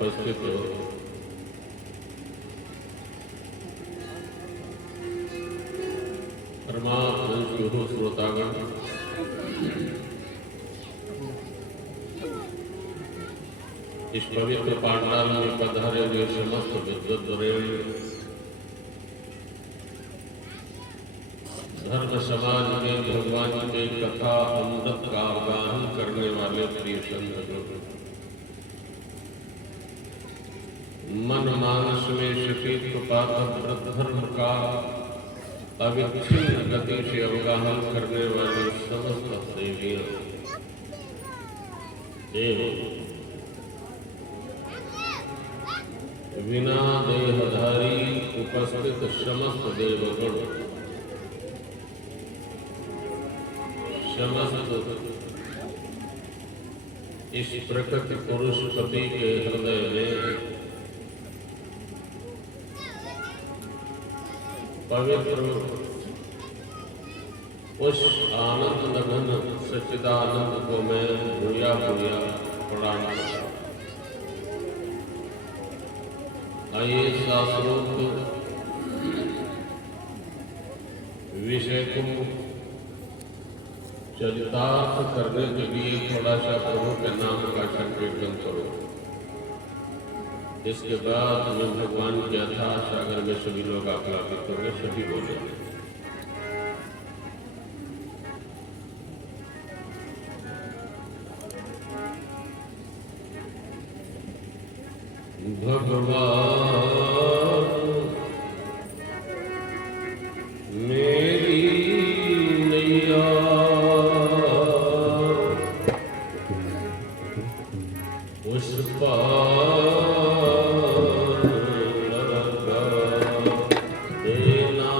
उपस्थित परमात्म श्रोतागण, इस पवित्र पांडाल में पधारे हुए समस्त विद्वद्वरेण्य, धर्म समाज में भगवान के कथा अमृत का अवगाहन करने वाले प्रिय संतजन, मन मानस में सतीत्व पात्र धर्म का अविच्छिन्न गति से अवगाहन करने वाले समस्त देवियां एवं बिना देहधारी उपस्थित समस्त देवगण, समस्त इस प्रकृति पुरुष पति के हृदय में पवित्र उस आनंद नगन सच्चिदानंद को मैं भूया भूया प्रणाम करता हूं। आइए शास्त्रोक्त विषय को चरितार्थ करने के लिए थोड़ा सा प्रभु के नाम का संकीर्तन करो। इसके बाद मैं भगवान के अथाह सागर में सभी लोग आप्लावित होंगे, सभी बोले भगवान मेरी नैया उस पार लगा देना।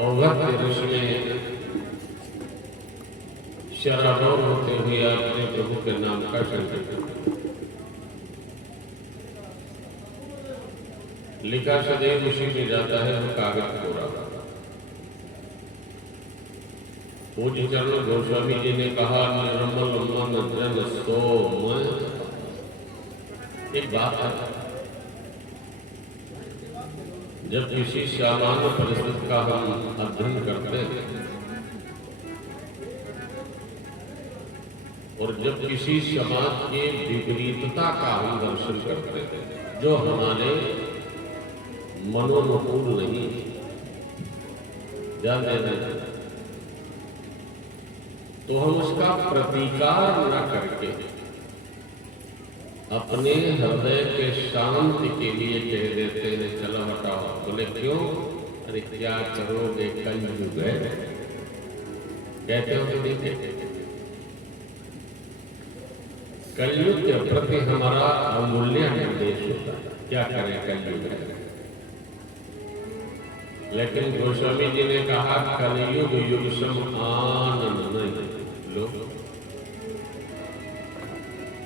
और भक्त ऋषि में शराबोर होते हुए अपने प्रभु के नाम का संकल्प लिखा सदैव उसी में जाता है, वो कागज पूरा। पूज्य चरण गोस्वामी जी ने कहा, निर्मल मन जन सोम। एक बात है, जब किसी सामान्य परिस्थिति का हम अध्ययन करते हैं और जब किसी समाज के विपरीतता का हम दर्शन करते हैं जो हमारे मनोनुकूल नहीं, ध्यान देना, तो हम उसका प्रतिकार न करके अपने हृदय के शांति के लिए कह देते हैं, चलो हटाओ। बोले क्यों? अरे क्या करोगे, कलयुग है, कहते हो कि नहीं? कलयुग के प्रति हमारा अमूल्य निर्देश होता है, क्या करें, कलयुग है। लेकिन गोस्वामी जी ने कहा, कलयुग युग सम आनंद नहीं लो।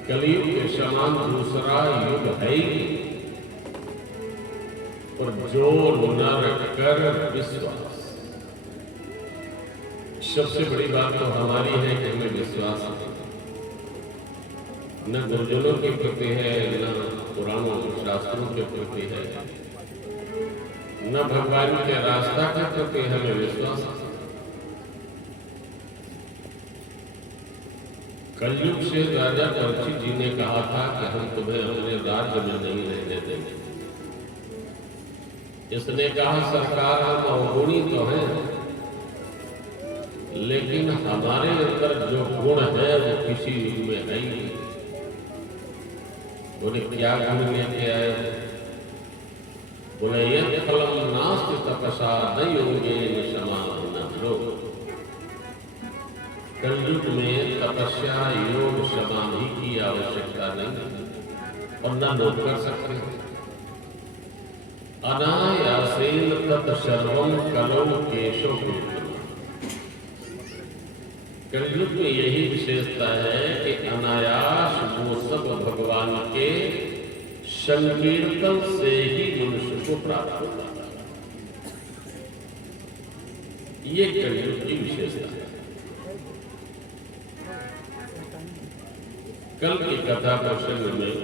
कलयुग के समान दूसरा युग है ही, और जो नर कर विश्वास। सबसे बड़ी बात तो हमारी है कि हमें विश्वास है, न गुरुजनों के प्रति है, न पुराणों शास्त्रों के प्रति है, न भगवान के रास्ता के प्रति हमें विश्वास है। कलयुग से राजा परीक्षित जी ने कहा था कि हम तुम्हें अपने राज्य में नहीं रहने देंगे। इसने कहा, सरकार हम अवगुणी तो हैं, लेकिन हमारे अंदर जो गुण है वो किसी युग में है ही। बोले क्या गुण लेके आए? बोले यद फलम नास्ति तपसा न योगेन समाधिनः लोक। कलयुग में तपस्या, योग, समाधि की आवश्यकता नहीं और न लोग कर सकते। अनायासेन तत्सर्वं कलौ केशव। कलयुग में यही विशेषता है कि अनायास वो सब भगवान के संकीर्तन से ही मनुष्य को प्राप्त होता है। ये कलयुग की विशेषता है। कल की कथा प्रसंग में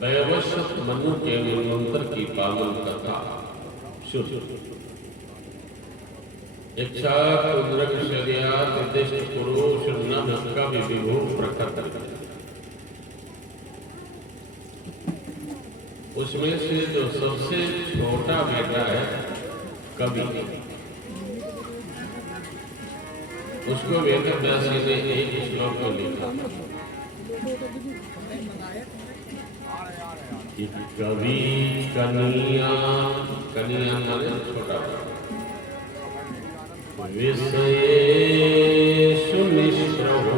वैवस्वत मनु के मनवंतर की पावन कथा शुरू। इच्छा पुत्रक शर्यात दिष्ट पुरुष नभ कवि विभु प्रकट। उसमें से जो सबसे छोटा बेटा है कवि, उसको वेद व्यासी ने एक श्लोक में लिखा कि कवि कनिया, कनिया माने छोटा, विषयेषु निष्प्रभु।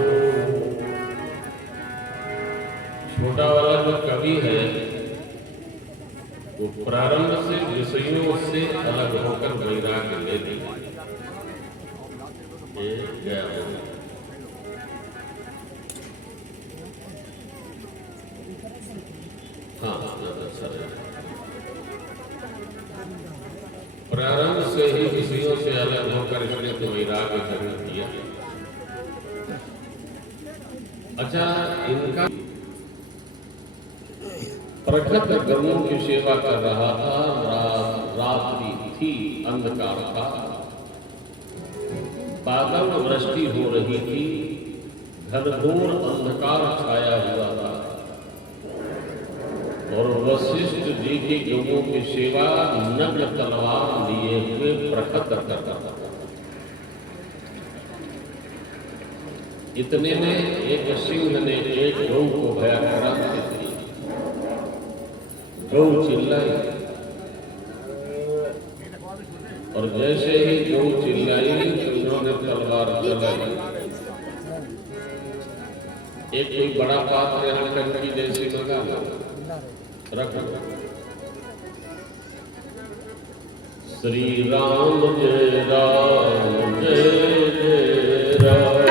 छोटा वाला जो कवि है वो प्रारंभ से विषयों से अलग होकर वैराग्य ले लिया। प्रारंभ से ही विषयों से अलग होकर इसने तो वैराग्य ग्रहण किया। अच्छा, इनका प्रखर गरुओं की सेवा कर रहा था। रात्रि थी, अंधकार था, बादल वृष्टि हो रही थी, घनघोर अंधकार छाया हुआ था और वशिष्ठ जी की गरुओं की सेवा नग्न तलवार लिए हुए प्रखर करता था। इतने में एक सिंह ने एक गौ को भयाक्रांत की। गौ चिल्लाई और जैसे ही गौ चिल्लाई, सिंहों ने तलवार चलाई। एक कोई बड़ा पात्र यहाँ टंकी जैसी लगा लो, रख लो। श्री राम जय राम जय जय राम।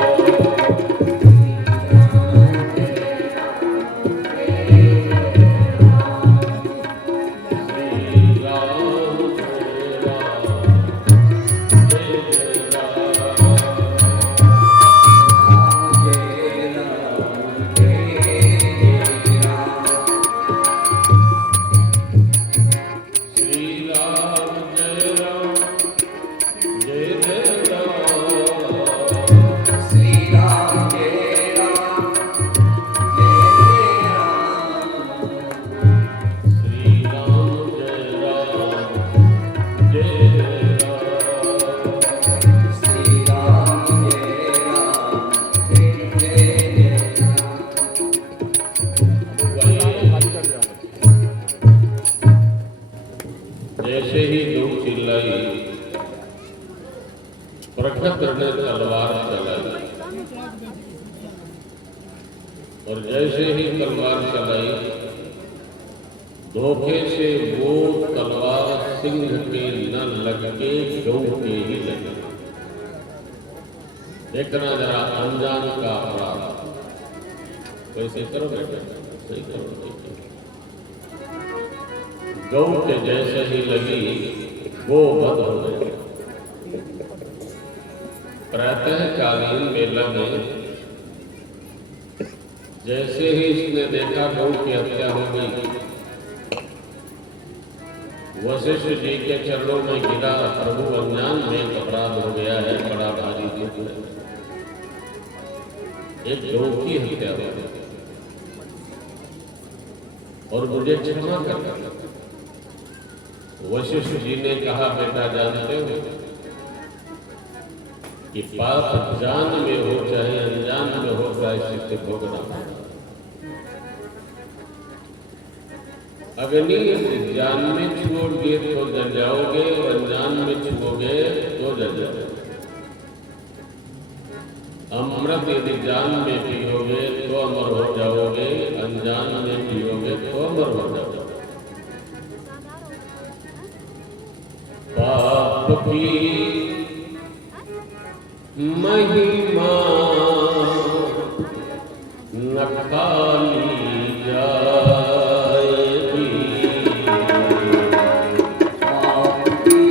जैसे ही दो चिल्लाई, प्रखर ने तलवार चलाई, और जैसे ही तलवार चलाई, धोखे से वो तलवार सिंह के न लग के गौ के ही लगी। देखना जरा अनजान का अपराध। वैसे करो बेटा, सही करो। गौ के जैसे ही लगी वो बंद हो गई। प्रातःकालीन वेला में जैसे ही इसने देखा गौ की हत्या हो गई, वशिष्ठ जी के चरणों में गिरा, प्रभु अज्ञान में अपराध हो गया है, बड़ा भारी दुख है, एक गौ की हत्या हो गई और मुझे क्षमा कर। वशिष्ठ जी ने कहा, बेटा जानते हो कि पाप जान में हो चाहे अनजान में हो, प्रायश्चित भोगना। अग्नि जान में छुओगे तो जल जाओगे, और अनजान में छुओगे तो जल जाओगे। अमृत यदि जान में पियोगे तो अमर हो जाओगे, अनजान में पियोगे तो अमर हो जाओगे। पाप की महिमा न खाली जाएगी, पाप की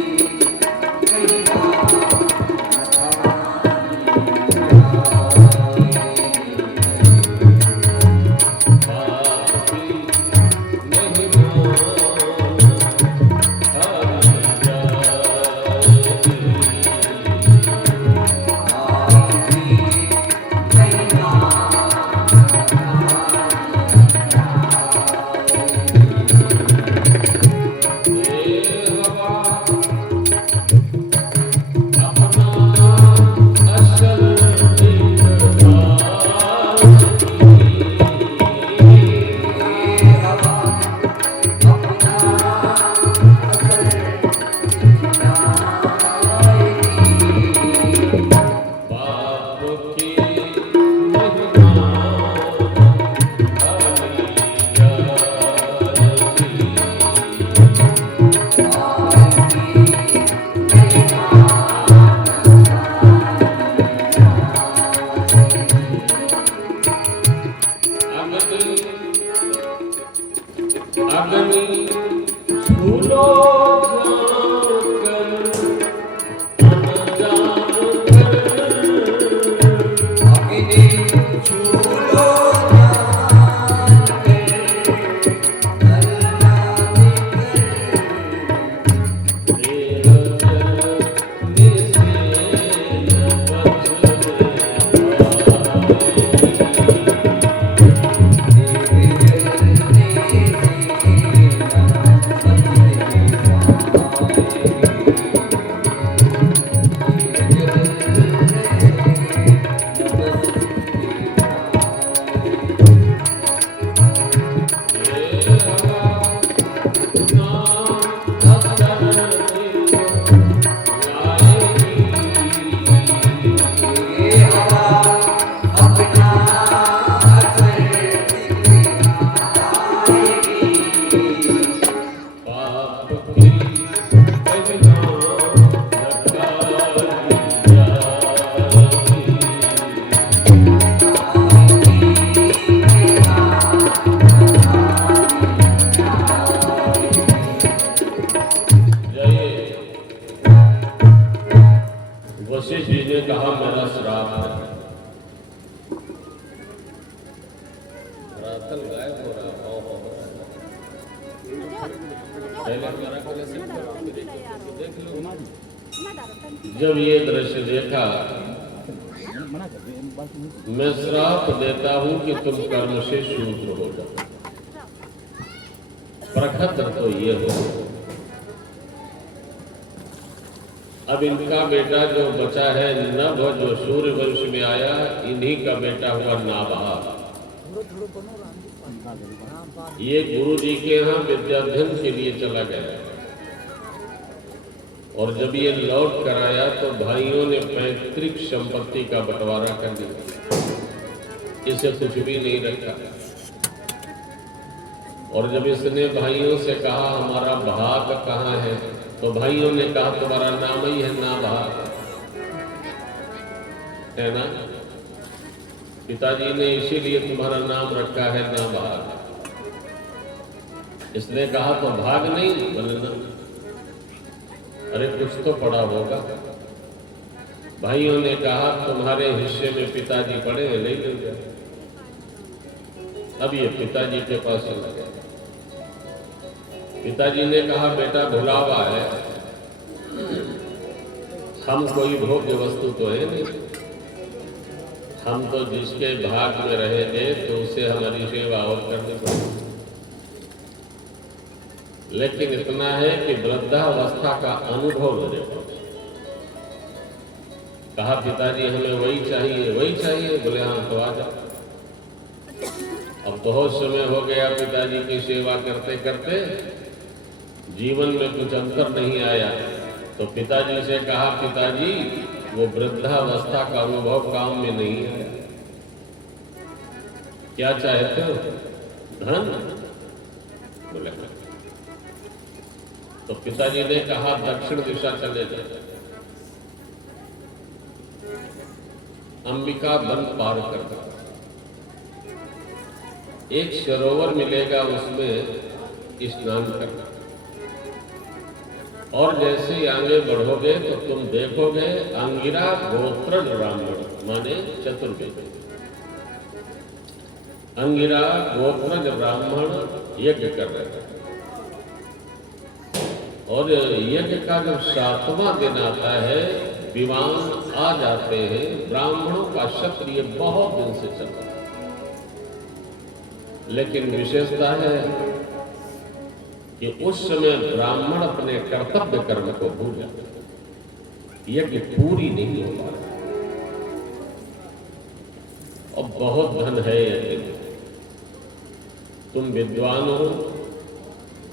धरातल गायब हो रहा, भाव हो रहा है। पहले मेरा पहले से देख लो। जब ये दृश्य देखा, मैं श्राप देता हूं कि तुम कर्म से शूद्र हो जाओ। प्रखत तो ये हो। अब इनका बेटा जो बचा है नभ, जो सूर्य वंश में आया, इन्हीं का बेटा हुआ नाभा। ये गुरु जी के यहाँ विद्याध्ययन के लिए चला गया और जब ये लौट कर आया तो भाइयों ने पैतृक संपत्ति का बंटवारा कर दिया, इसे कुछ भी नहीं रखा। और जब इसने भाइयों से कहा हमारा भाग कहाँ है, तो भाइयों ने कहा तुम्हारा नाम ही है ना भाग, है ना? पिताजी ने इसीलिए तुम्हारा नाम रखा है ना भाग। इसने कहा तो भाग नहीं, बोले ना, अरे कुछ तो पड़ा होगा। भाइयों ने कहा तुम्हारे हिस्से में पिताजी पड़े हैं, नहीं मिल गए। अब ये पिताजी के पास चला गया। पिताजी ने कहा बेटा भुलावा है, हम कोई भोग्य वस्तु तो है नहीं, हम तो जिसके भाग में रहेंगे तो उसे हमारी सेवा और करनी पड़ेगी। लेकिन इतना है कि वृद्धावस्था का अनुभव मेरे पास। कहा पिताजी हमें वही चाहिए, वही चाहिए। बोले हाँ तो आ जाओ। अब बहुत समय हो गया पिताजी की सेवा करते करते, जीवन में कुछ अंतर नहीं आया। तो पिताजी से कहा पिताजी वो वृद्धावस्था का अनुभव काम में नहीं आया, क्या चाहते हो? धन? बोले तो पिताजी ने कहा दक्षिण दिशा चले जाए, अंबिका वन पार कर, एक सरोवर मिलेगा, उसमें स्नान करना। और जैसे ही आगे बढ़ोगे तो तुम देखोगे अंगिरा गोत्र ब्राह्मण माने चतुर्वेद, अंगिरा गोत्र ब्राह्मण यज्ञ कर रहे हैं। और यज्ञ का जब 7वां दिन आता है, विद्वान आ जाते हैं, ब्राह्मणों का क्षत्रिय बहुत दिन से चल रहा है। लेकिन विशेषता है कि उस समय ब्राह्मण अपने कर्तव्य कर्म को भूल जाते, यज्ञ पूरी नहीं हो पा रही। और बहुत धन है यज्ञ में। तुम विद्वान हो,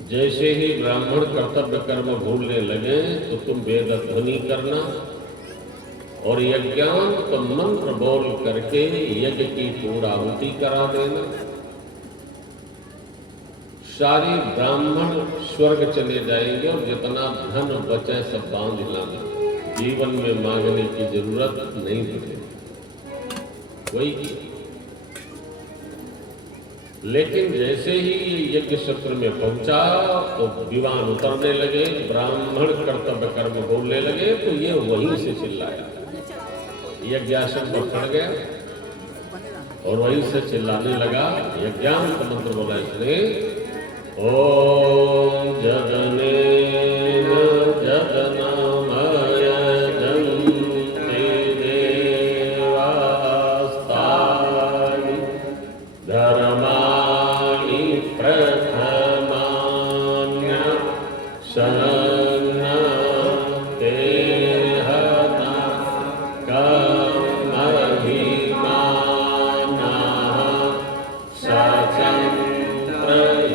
जैसे ही ब्राह्मण कर्तव्य कर्म भूलने लगे तो तुम वेद ध्वनि करना और यज्ञांत मंत्र बोल करके यज्ञ की पूर्णाहुति करा देना। सारे ब्राह्मण स्वर्ग चले जाएंगे और जितना धन बचे सब बांध लाना, जीवन में मांगने की जरूरत नहीं पड़ेगी। वही लेकिन जैसे ही यज्ञ सत्र में पहुंचा तो विद्वान उतरने लगे, ब्राह्मण कर्तव्य कर्म बोलने लगे, तो ये वहीं से चिल्लाया, यज्ञासन पर खड़ गया और वहीं से चिल्लाने लगा। यज्ञांत मंत्र बोला इसने, ओम जगने जगनामय जन्ते देवास्तानि धर्माणि प्रथमान्य सन्नते हता कर्मभिमानः सचन्द्र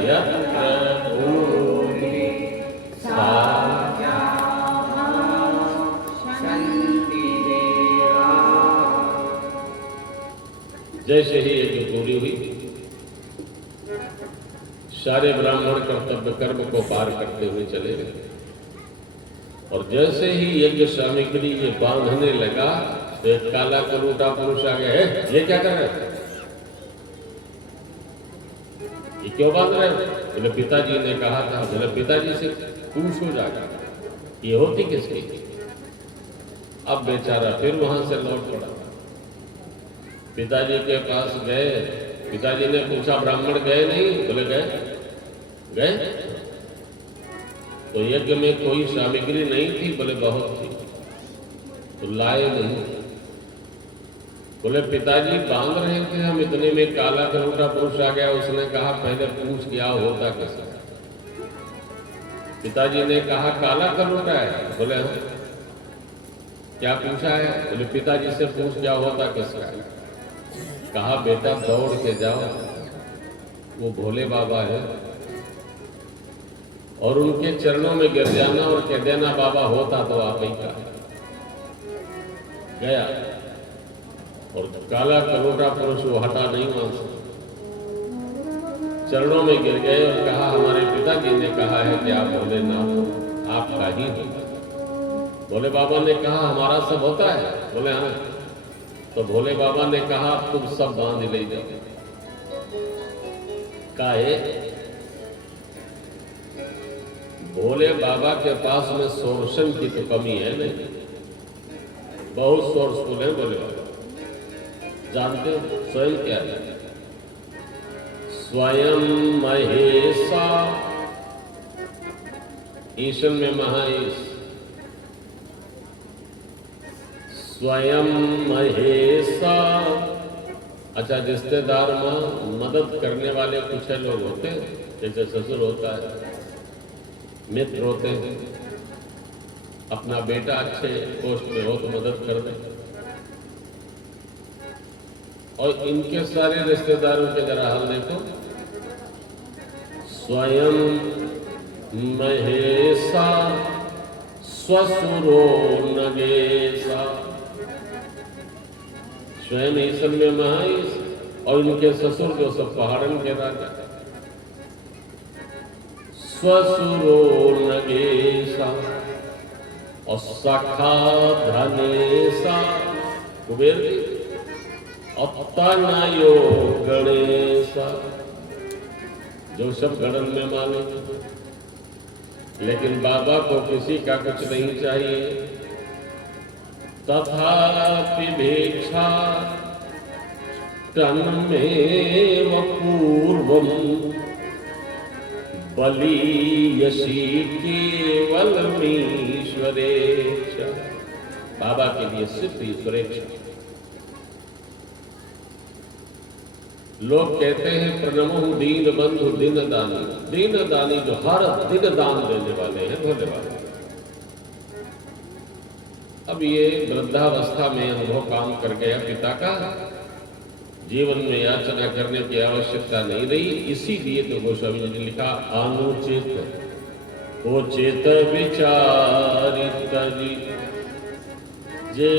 यत्र भूमि सा जैसे ही यज्ञ पूरी हुई, सारे ब्राह्मण कर्तव्य कर्म को पार करते हुए चले गए। और जैसे ही यज्ञ सामग्री ये बांधने लगा तो एक काला कलूटा पुरुष आ गया, ये क्या कर रहे हैं, ये क्यों बांध रहे हो? बोले पिताजी ने कहा था। बोले पिताजी से पूछो जाकर ये होती किसकी? अब बेचारा फिर वहां से लौट पड़ा, पिताजी के पास गए पिताजी ने पूछा ब्राह्मण गए नहीं? बोले गए। गए तो यज्ञ में कोई सामग्री नहीं थी? बोले बहुत थी। तो लाए नहीं? बोले पिताजी बांध रहे थे हम, इतने में काला कलूटा पुरुष आ गया। उसने कहा पहले पूछ क्या होता कैसा। पिताजी ने कहा काला कलूटा है? बोले हाँ। क्या पूछा है? बोले पिताजी से पूछ क्या होता किसका है। कहा बेटा दौड़ के जाओ, वो भोले बाबा है, और उनके चरणों में गिर जाना और कह देना बाबा होता तो आप ही का। गया और काला कलोटा पुरुष वो हटा नहीं वहां से, चरणों में गिर गए और कहा हमारे पिताजी ने कहा है कि आप भोलेनाथ आपका ही हो। भोले बाबा ने कहा हमारा सब होता है? बोले हाँ। तो भोले बाबा ने कहा तुम सब बांध ले जाओ। काहे? भोले बाबा के पास में सोर्सन की तो कमी है नहीं, बहुत सोर्सफुल है भोले बाबा। जानते हो स्वयं क्या है? स्वयं महेशा, ईश्वर में महाईश। स्वयं महेशा। अच्छा, रिश्तेदार में मदद करने वाले कुछ लोग होते हैं, जैसे ससुर होता है, मित्र होते हैं, अपना बेटा अच्छे पोस्ट में हो तो मदद कर दे। और इनके सारे रिश्तेदारों के जरा हाल देखो। स्वयं महेशा स्वसुरो नगेशा। स्वयं ईश्वर में महाईश और इनके ससुर जो सब पहाड़न के राजा। स्वसुरो नगेशा और सखा धनेशा कुबेर जी, और तनयो गणेशा जो सब गणन में माने। लेकिन बाबा को किसी का कुछ नहीं चाहिए। तथापि भिक्षा तन्मेव पूर्वम बलीयसी केवलमीश्वरेच्छा। बाबा के लिए सिर्फ ईश्वरेच्छा। लोग कहते हैं प्रणमो दीन बंधु दिन दानी। दीन दानी जो हर दिन दान देने वाले हैं भोले बाबा। अब ये वृद्धावस्था में अनुभव काम कर गया पिता का, जीवन में याचना करने की आवश्यकता नहीं रही। इसीलिए तो गोस्वामी जी ने लिखा अनुचित ओ चेत विचारित जी जे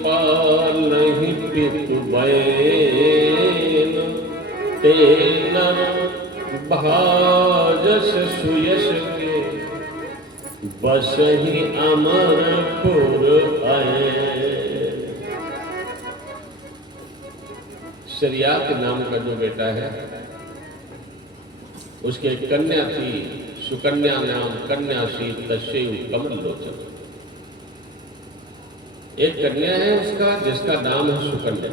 पालहि पितु बैन तेन भाजस सुयश के बसहि अमरपुर आए। शरियात नाम का जो बेटा है उसकी एक कन्या थी, सुकन्या नाम, कन्या सी तस्यु कमल लोचन। एक कन्या है उसका जिसका नाम है सुकन्या।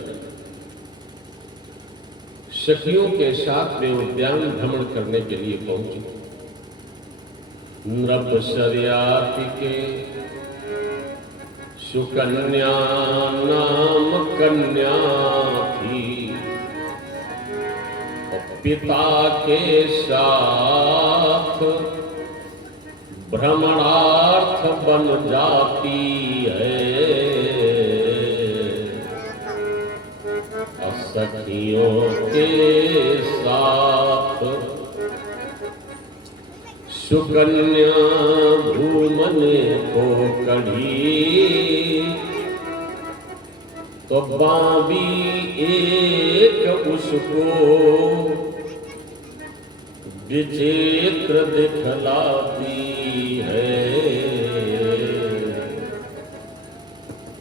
सखियों के साथ वे उद्यान भ्रमण करने के लिए पहुंची। नृप शरियाती के सुकन्या नाम कन्या थी, पिता के साथ भ्रमणार्थ बन जाती है। सखियों के साथ सुकन्या भूमने को कढ़ी, तो बाबी एक उसको विचित्र दिखलाती है।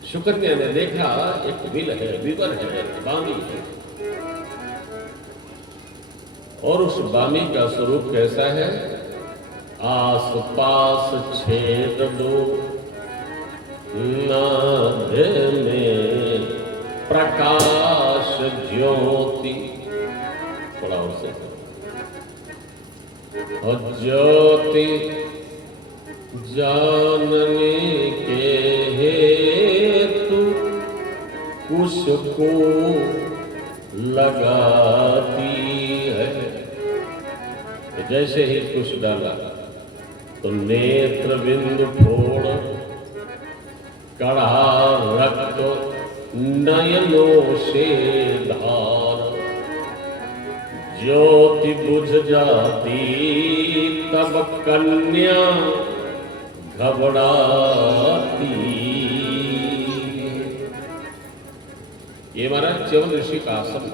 सुकन्या ने देखा एक विल है, विवर है, बामी है, और उस बामी का स्वरूप कैसा है? आस पास छेद दो नाभि में प्रकाश ज्योति, थोड़ा और से। और ज्योति जानने के हेतु कुश को लगाती है। तो जैसे ही कुश डाला तो नेत्र बिंदु फोड़ कड़ा रक्त नयनों से धार। ज्योति बुझ जाती तब कन्या घबराती। ये महाराज च्यवन ऋषि का आश्रम,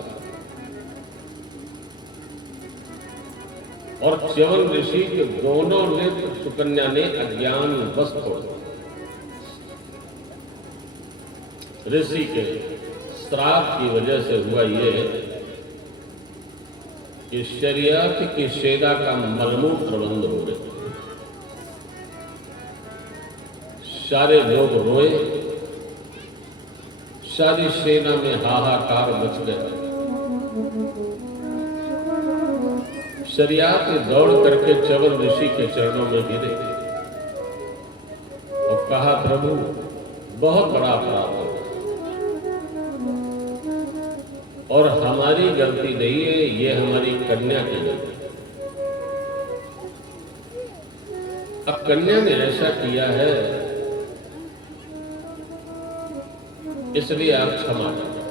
और च्यवन ऋषि के दोनों नेत्र सुकन्या ने अज्ञान बस तोड़। ऋषि के श्राप की वजह से हुआ ये कि शरीयत की सेना का मलमूत्र बंद हो गए। सारे लोग रोए, सारी सेना में हाहाकार मच गया। शरीयत दौड़ करके च्यवन ऋषि के चरणों में गिरे और कहा, प्रभु बहुत बड़ा अपराध है और हमारी गलती नहीं है, ये हमारी कन्या की गलती। अब कन्या ने ऐसा किया है इसलिए आप क्षमा करें।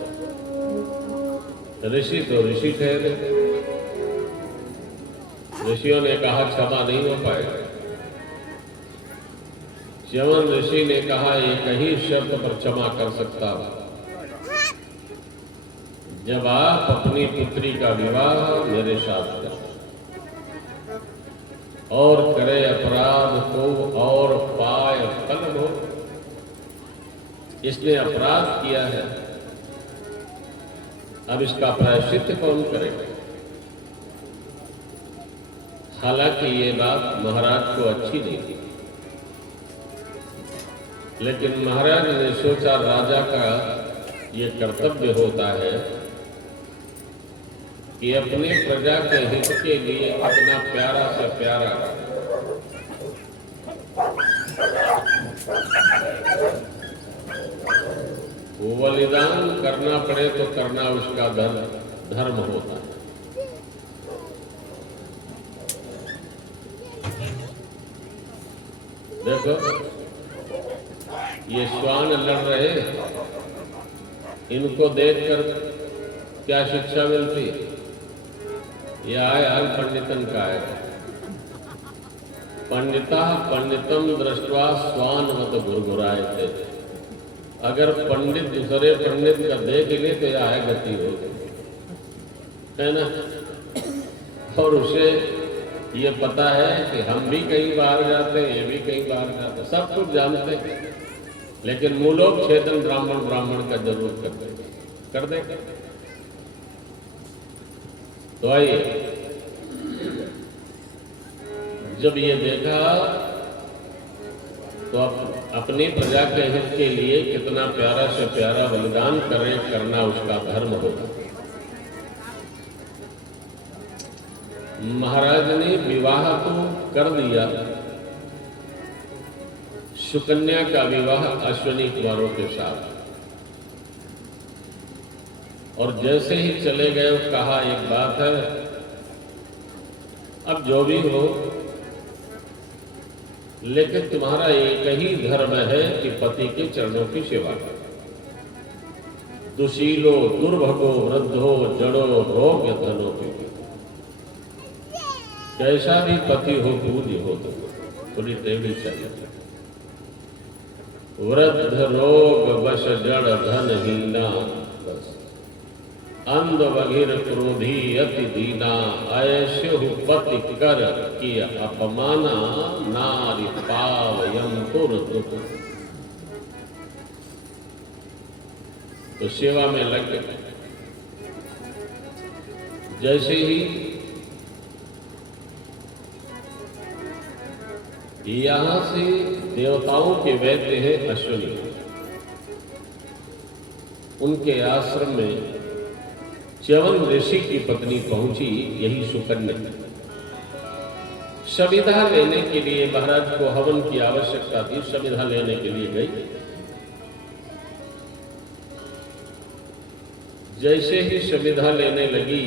ऋषि तो ऋषि ठहरे, ऋषियों ने कहा क्षमा नहीं हो पाएगा। च्यवन ऋषि ने कहा एक ही शर्त पर क्षमा कर सकता हूं, जब आप अपनी पुत्री का विवाह मेरे साथ करें और करे अपराध को और पाए फल हो। इसने अपराध किया है, अब इसका प्रायश्चित कौन करेगा? हालांकि ये बात महाराज को अच्छी नहीं थी, लेकिन महाराज ने सोचा राजा का ये कर्तव्य होता है कि अपने प्रजा के हित के लिए अपना प्यारा से प्यारा बलिदान करना पड़े तो करना उसका धर्म होता है। देखो ये श्वान लड़ रहे, इनको देखकर क्या शिक्षा मिलती? यह आय पंडितन का है, पंडिता पंडितम दृष्टवा स्वानवत गुरगुराए थे। अगर पंडित दूसरे पंडित का देख ले तो यह है गति हो, है ना? और उसे ये पता है कि हम भी कई बार जाते हैं, ये भी कई बार जाते हैं, सब कुछ जानते हैं, लेकिन मूलोक छेदन ब्राह्मण का जरूर कर दे। तो आइए, जब ये देखा तो अपनी प्रजा के हित के लिए कितना प्यारा से प्यारा बलिदान करना उसका धर्म होगा। महाराज ने विवाह तो कर दिया, सुकन्या का विवाह अश्विनी कुमारों के साथ, और जैसे ही चले गए कहा एक बात है, अब जो भी हो, लेकिन तुम्हारा एक ही धर्म है कि पति के चरणों की सेवा करो। दुशीलो दुर्भगो वृद्धो जड़ो रोग धनो के, कैसा भी पति हो पूज्य हो तो थोड़ी टेढ़ी चाहिए। वृद्ध रोग वश जड़ धन हीना, बस अंध बघिर क्रोधी अति दीना, ऐसे पति कर कि अपमाना नारी पावयम तुर दुख। तो सेवा में लग गए। जैसे ही यहां से देवताओं के वैद्य हैं अश्विनी, उनके आश्रम में च्यवन ऋषि की पत्नी पहुंची, यही सुकन्या। सविधा लेने के लिए, महाराज को हवन की आवश्यकता थी, सविधा लेने के लिए गई। जैसे ही सविधा लेने लगी,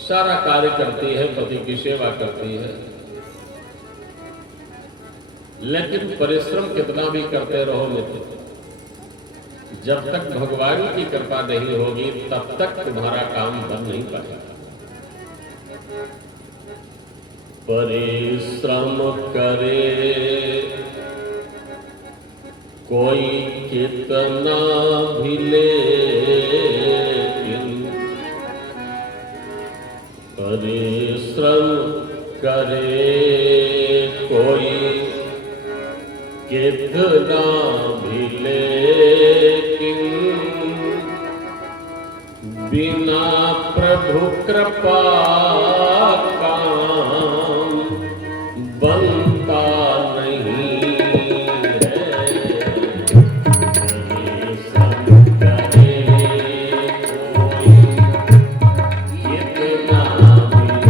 सारा कार्य करती है, पति की सेवा करती है, लेकिन परिश्रम कितना भी करते रहो मित्र, जब तक भगवान की कृपा नहीं होगी तब तक तुम्हारा काम बन नहीं पाएगा। परिश्रम करे कोई कितना भी, लेकिन परिश्रम करे कोई कितना भी, लेकिन बिना प्रभु कृपा काम बनता नहीं है। परिश्रम करे कोई कितना भी,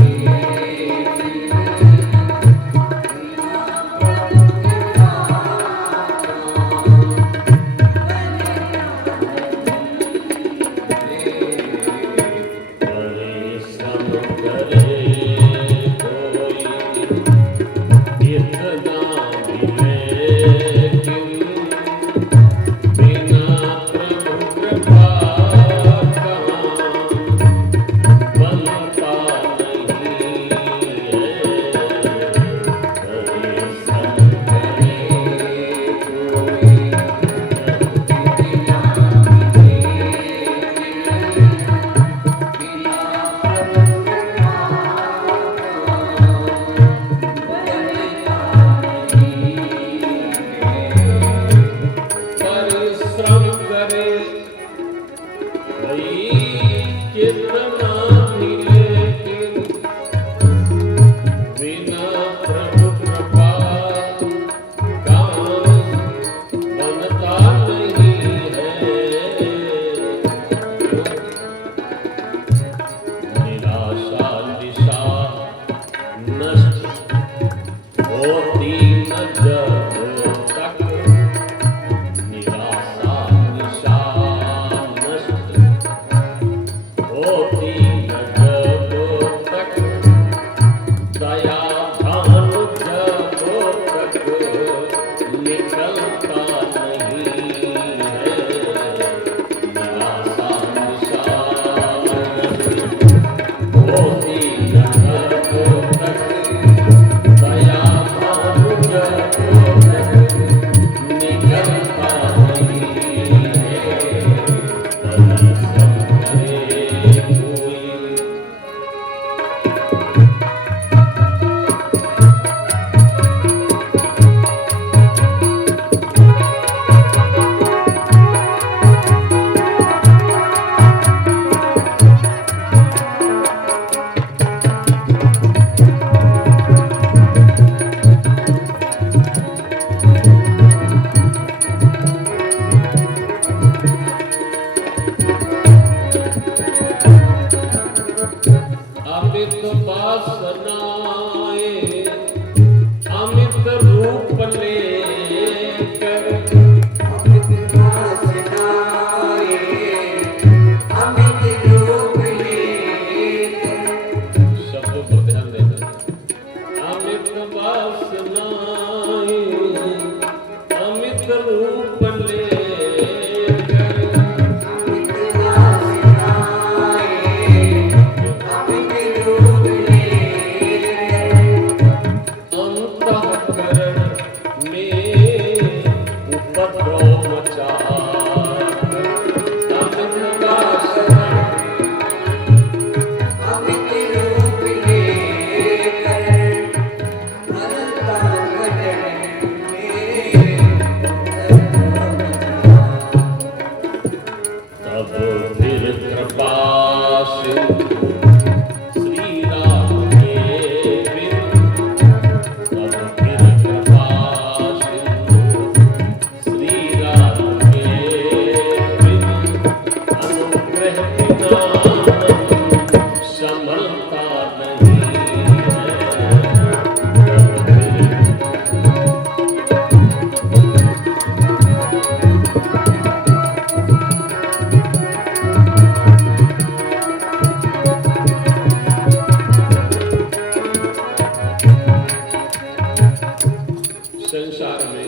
संसार में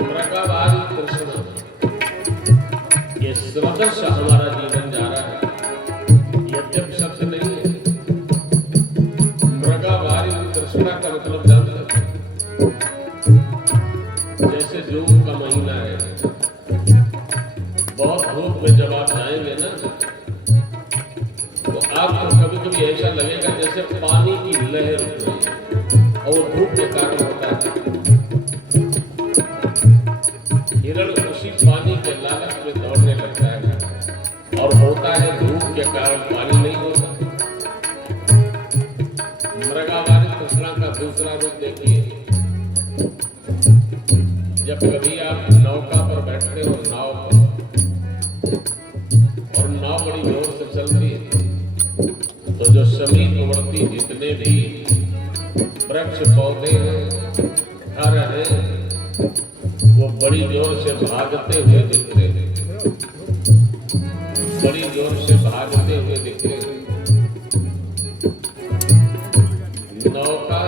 मृगावारी कृष्ण ये स्वदर्श हमारा जीवन जा रहा है। यद्यप शब्द नहीं है, मृगावारी कृष्णा का मतलब जानते हैं? जैसे जून का महीना है, बहुत धूप में जब आप जाएंगे ना तो आपको कभी कभी ऐसा लगेगा जैसे पानी की लहर उठ रही है और धूप के कारण होता है। हिरण उसी पानी के लालच में दौड़ने लगता है और होता है धूप के कारण पानी नहीं होता। मृगावारी कृष्णा का दूसरा रूप देखिए, जब कभी आप नौका पर बैठते हो, नाव पर, और नाव बड़ी जोर से चलती है तो जो समीपवर्ती जितने भी वृक्ष पौधे हैं, घर हैं, वो बड़ी जोर से भागते हुए दिखते हैं, बड़ी जोर से भागते हुए दिखते हैं। नौका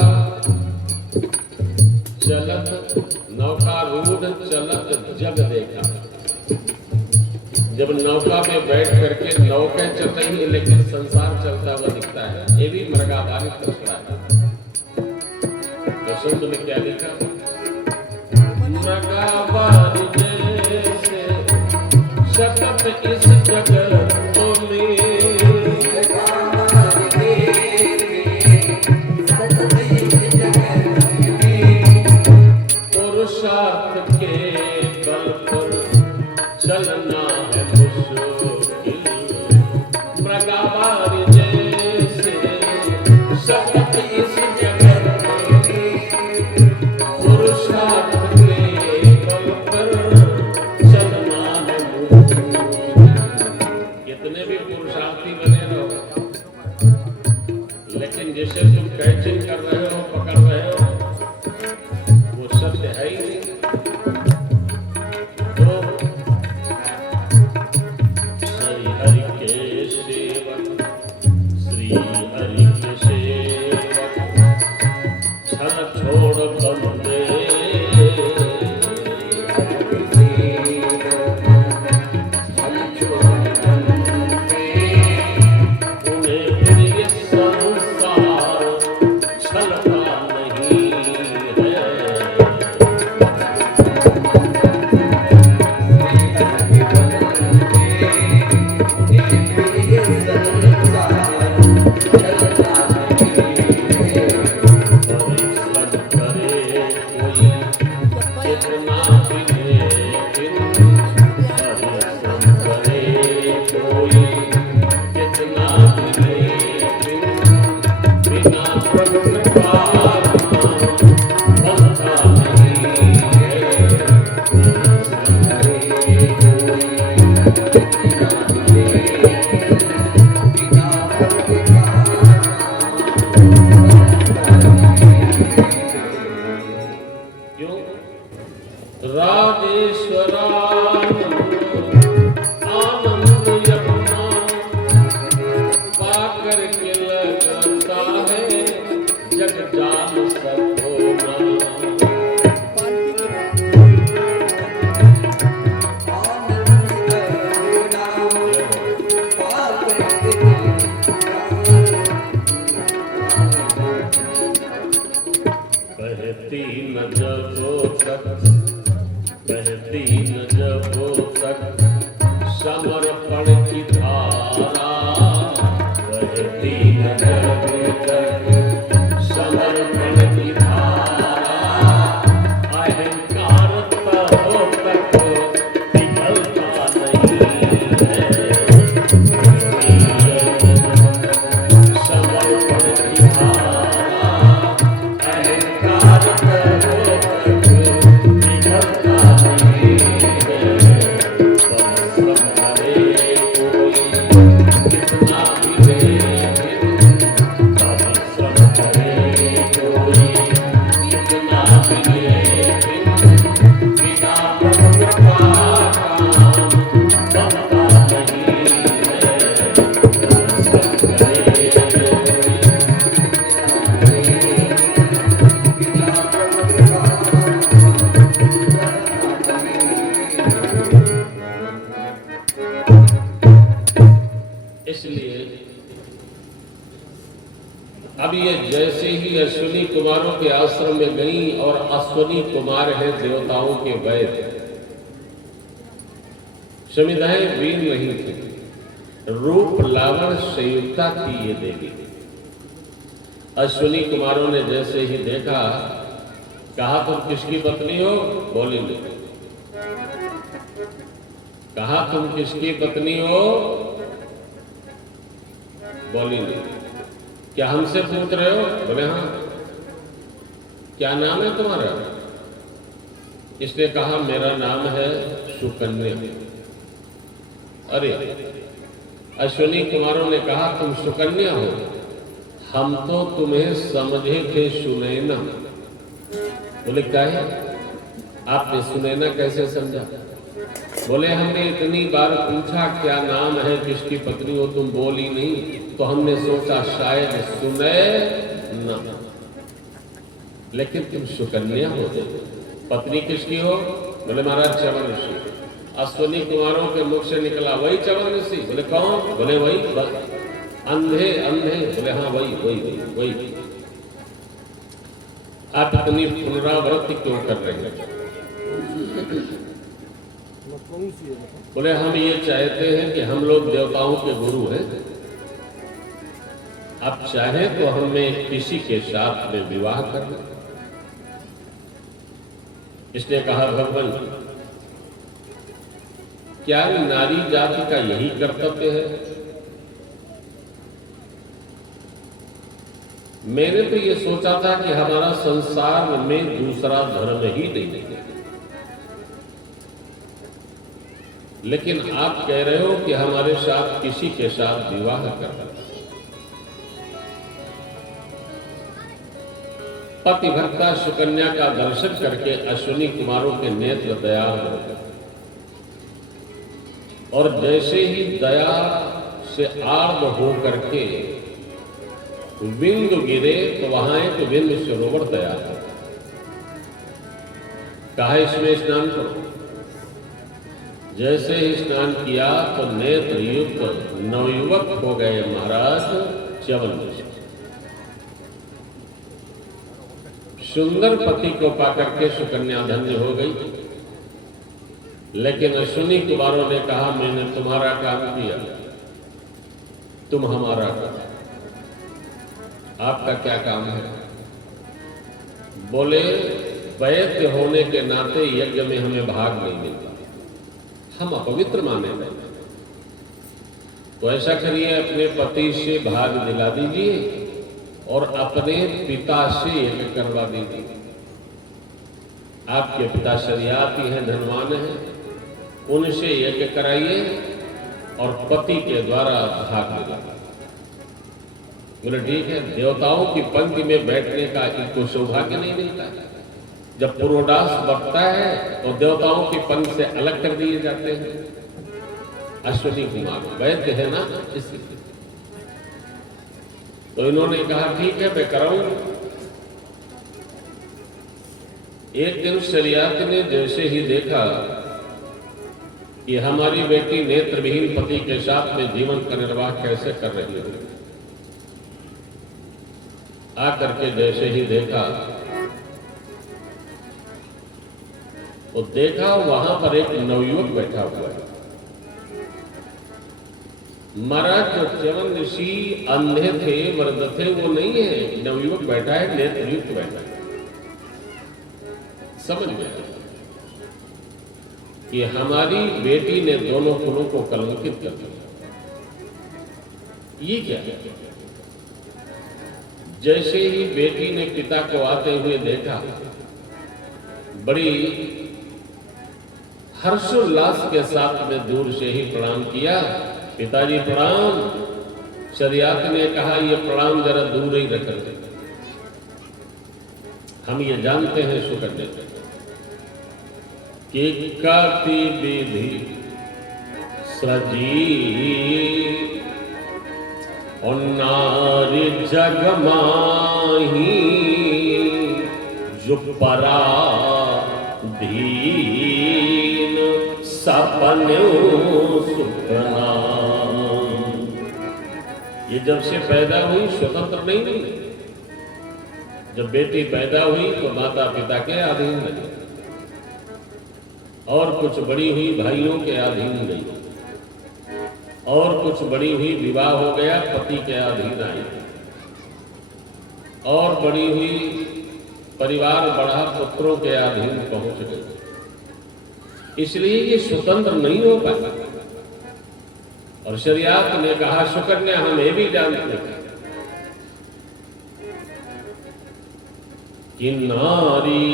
चलत, नौकारूढ़ चलत जग देखा। जब नौका में बैठ करके नौका चल रही है लेकिन संसार चलता हुआ दिखता है, ये भी मृगावारी कृष्णा है। तो शब्द में क्या लिखा? मृगावारी जैसे सतत इस जगत में, पुरुषार्थ के बल पर चलना है मुश्किल। मृगावारी जैसे सतत इस जगत में, पुरुषार्थ के बल पर चलना है मुश्किल। कितने भी पुरुषार्थी बने रहो, लेकिन जैसे तुम कैचिंग कर रहे हो, पकड़ रहे हो, वो सत्य है ही नहीं। समर्पण की धारा बहती नजर तक, समर्पण की धारा अहंकार हो तक पिघलता नहीं है। समर्पण की धारा अहंकार हो तक पिघलता नहीं है। इसलिए अब ये जैसे ही अश्विनी कुमारों के आश्रम में गई, और अश्विनी कुमार हैं देवताओं के वैद्य, समिधाएं वीर नहीं थी, रूप लावण संयुक्ता थी ये देवी। अश्विनी कुमारों ने जैसे ही देखा, कहा तुम किसकी पत्नी हो? बोली नहीं। कहा तुम किसकी पत्नी हो? बोली नहीं। क्या हमसे पूछ रहे हो? बोले हाँ। क्या नाम है तुम्हारा? इसने कहा मेरा नाम है सुकन्या। अरे, अश्विनी कुमारों ने कहा तुम सुकन्या हो, हम तो तुम्हें समझे थे सुनैना। बोले क्या है? आपने सुनैना कैसे समझा? बोले हमने इतनी बार पूछा क्या नाम है, किसकी पत्नी हो, तुम बोली नहीं, तो हमने सोचा शायद सुनैना, लेकिन तुम सुकन्या हो। पत्नी किसकी हो? बोले महाराज च्यवन ऋषि। अश्विनी कुमारों के मुख से निकला वही च्यवन ऋषि। बोले कौन? बोले वही अंधे अंधे। बोले हाँ वही वही वही वही। आप इतनी पुनरावृत्ति क्यों कर रहे हैं? बोले हम ये चाहते हैं कि हम लोग देवताओं के गुरु हैं, आप चाहे तो हमें किसी के साथ में विवाह कर लें। इसने कहा भगवान, क्या नारी जाति का यही कर्तव्य है? मैंने तो ये सोचा था कि हमारा संसार में दूसरा धर्म ही नहीं है, लेकिन आप कह रहे हो कि हमारे साथ किसी के साथ विवाह करना। पतिभक्ता सुकन्या का दर्शन करके अश्विनी कुमारों के नेत्र दयाल हो गए, और जैसे ही दया से आर्द्र हो करके बिंदु गिरे तो वहां एक बिंदु सरोवर तैयार है। कहा इसमें स्नान करो। जैसे ही स्नान किया तो नेत्र युक्त नवयुवक हो गए महाराज च्यवन ऋषि। सुंदर पति को पाकर के सुकन्या धन्य हो गई, लेकिन अश्विनी कुमारों ने कहा मैंने तुम्हारा काम किया, तुम हमारा काम। आपका क्या काम है? बोले वैद्य होने के नाते यज्ञ में हमें भाग नहीं मिलता, हम अपवित्र माने गए। तो ऐसा करिए अपने पति से भाग दिला दीजिए और अपने पिता से यज्ञ करवा दीजिए। आपके पिता शरियाती हैं, धनवान हैं, उनसे यज्ञ कराइए और पति के द्वारा भाग दिलाइए। बोले ठीक है। देवताओं की पंक्ति में बैठने का इनको सौभाग्य नहीं मिलता है। जब पुरोडास बढ़ता है तो देवताओं की पंक्ति से अलग कर दिए जाते हैं। अश्विनी कुमार वैद्य है ना, इसलिए तो इन्होंने कहा ठीक है मैं कराऊंगा। एक दिन शरियात ने जैसे ही देखा कि हमारी बेटी नेत्रविहीन पति के साथ में जीवन का निर्वाह कैसे कर रही है, आकर के जैसे ही देखा तो देखा वहां पर एक नवयुवक बैठा हुआ है। महाराज जो च्यवन ऋषि अंधे थे, वृद्ध थे, वो नहीं है, नवयुवक बैठा है, नेत्रयुक्त बैठा है। समझ गया कि हमारी बेटी ने दोनों कुलों को कलंकित कर दिया। ये क्या है? जैसे ही बेटी ने पिता को आते हुए देखा, बड़ी हर्षोल्लास के साथ में दूर से ही प्रणाम किया। पिताजी प्रणाम। शरियात ने कहा ये प्रणाम जरा दूर ही रख दे, हम ये जानते हैं सुकन्या कि काती विधि सजी और नारी जग माही जो परा धीन सपन सुखना। ये जब से पैदा हुई स्वतंत्र नहीं हुई। जब बेटी पैदा हुई तो माता पिता के अधीन रही, और कुछ बड़ी हुई भाइयों के अधीन गई, और कुछ बड़ी हुई विवाह हो गया पति के अधीन आई, और बड़ी हुई परिवार बढ़ा पुत्रों के अधीन पहुंच गई। इसलिए ये स्वतंत्र नहीं हो पाया। और शरीयत ने कहा सुकन्या हम ये भी जानते हैं कि नारी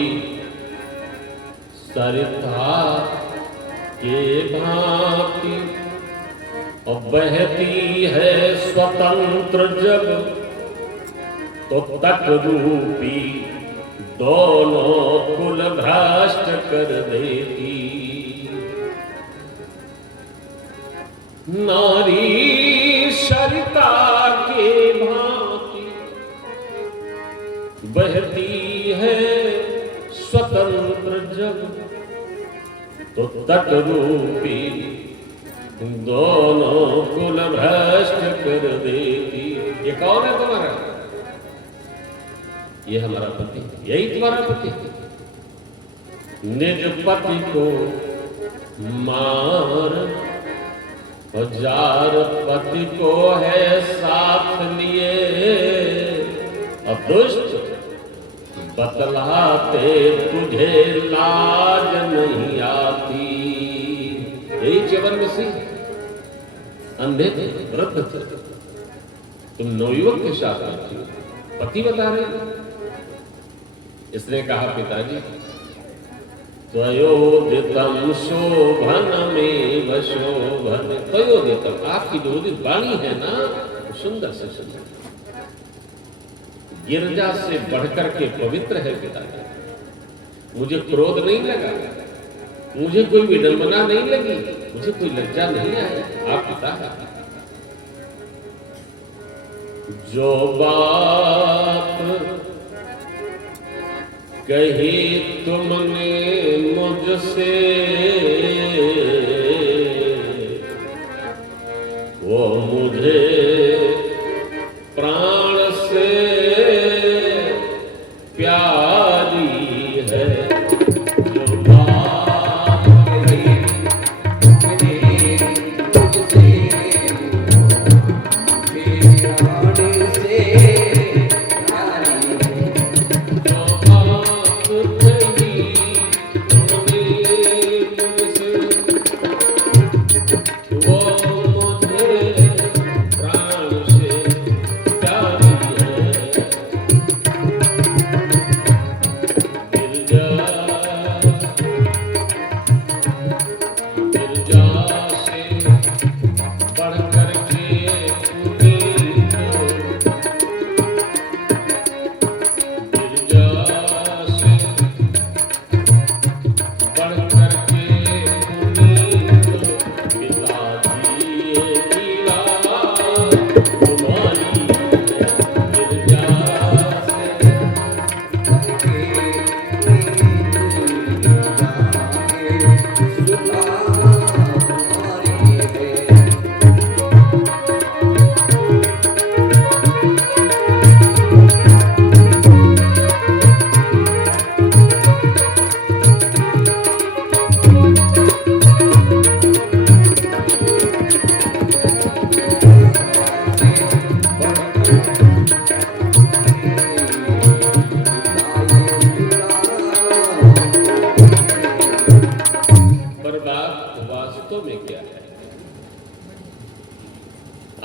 सरिता के भांति और बहती है स्वतंत्र जब, तो तट रूपी दोनों कुल भ्रष्ट कर देती। नारी सरिता के भांति बहती है स्वतंत्र जब, तो तट रूपी दोनों कुल भ्रष्ट कर देती। ये कौन है तुम्हारा? ये हमारा पति, यही तुम्हारा पति। निज पति को मार, हजार पति को है साथ लिए, अब दुष्ट बतलाते तुझे लाज नहीं आती। यही चवन में सी अंधे थे, वृद्ध थे, तुम नवयुवक के साथ रहती हो, पति बता रहे। इसने कहा पिताजी त्वयोदितम शोभन में शोभन, त्वयोदितम आपकी जो उदित वाणी है ना सुंदर से सुंदर, गिरजा से बढ़कर के पवित्र है पिताजी। मुझे क्रोध नहीं लगा, मुझे कोई विडंबना नहीं लगी, मुझे कोई लज्जा नहीं आई। आप पिता है। जो बात कही तुमने मुझसे वो मुझे प्राण से प्यारी है। जो बात कही तुमने मुझसे प्राण से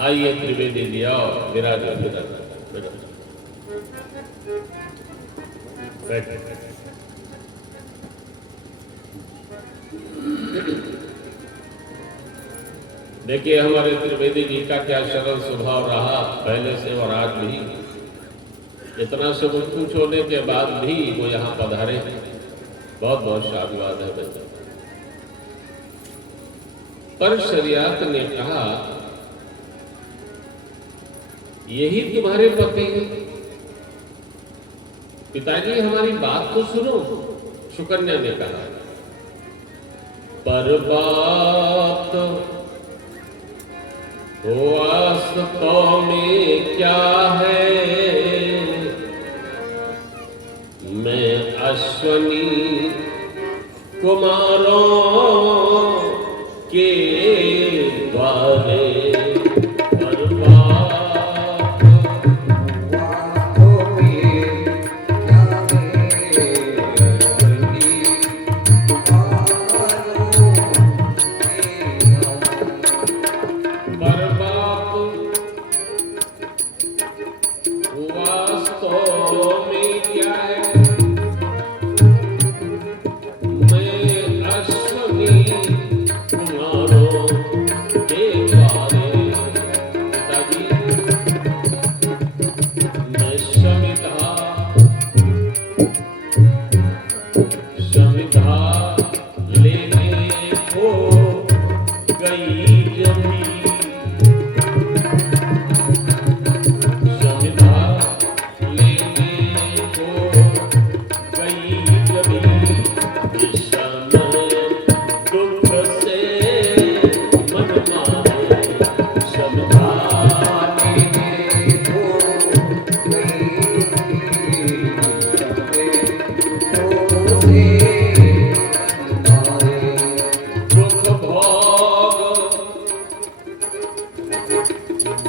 आइए त्रिवेदी जी आओ, विराज बैठे। देखिए हमारे त्रिवेदी जी का क्या सरल स्वभाव रहा पहले से और आज भी। इतना सब कुछ होने के बाद भी वो यहाँ पधारे, बहुत बहुत शादीवाद है बच्चा। पर शरीयत ने कहा यही तुम्हारे पति हैं। पिताजी हमारी बात तो सुनो, सुकन्या ने कहा। पर बात वास्तव में क्या है, मैं अश्वनी कुमारों के द्वारे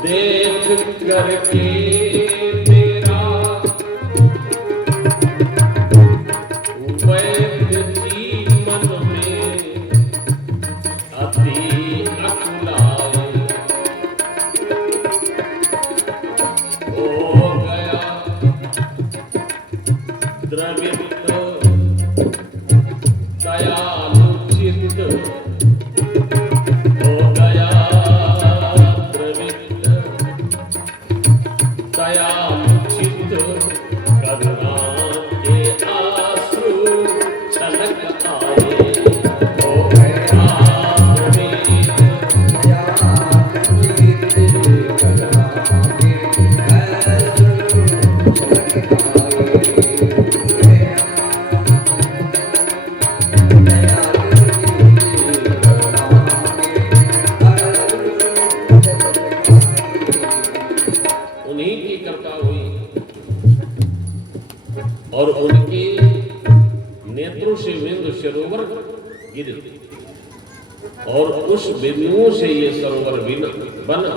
देख करके तेरा वैद्य जीवन में अति अकुलाए हो गया द्रवित दयालु चित्त हो गया द्रवित दयालु चित्त करुणा के आंसू छलक आए हो गया द्रवित दयालु चित्त करुणा के आंसू छलक उन्हीं की कृपा हुई और उनके नेत्रों से बिंदु सरोवर गिरे और उस बिंदुओं से ये सरोवर बना।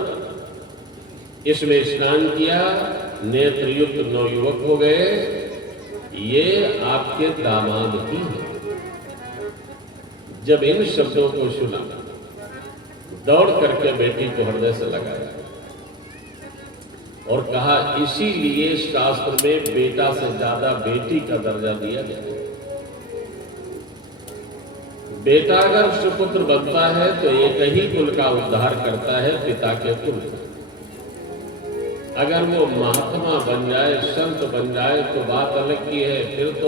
इसमें स्नान किया, नेत्र युक्त नवयुवक हो गए। ये आपके दामाद ही है। जब इन शब्दों को सुना, दौड़ करके बेटी को हृदय से लगाया और कहा, इसीलिए शास्त्र में बेटा से ज्यादा बेटी का दर्जा दिया गया। बेटा अगर सुपुत्र बनता है तो एक ही कुल का उद्धार करता है, पिता के कुल। अगर वो महात्मा बन जाए, संत बन जाए तो बात अलग की है।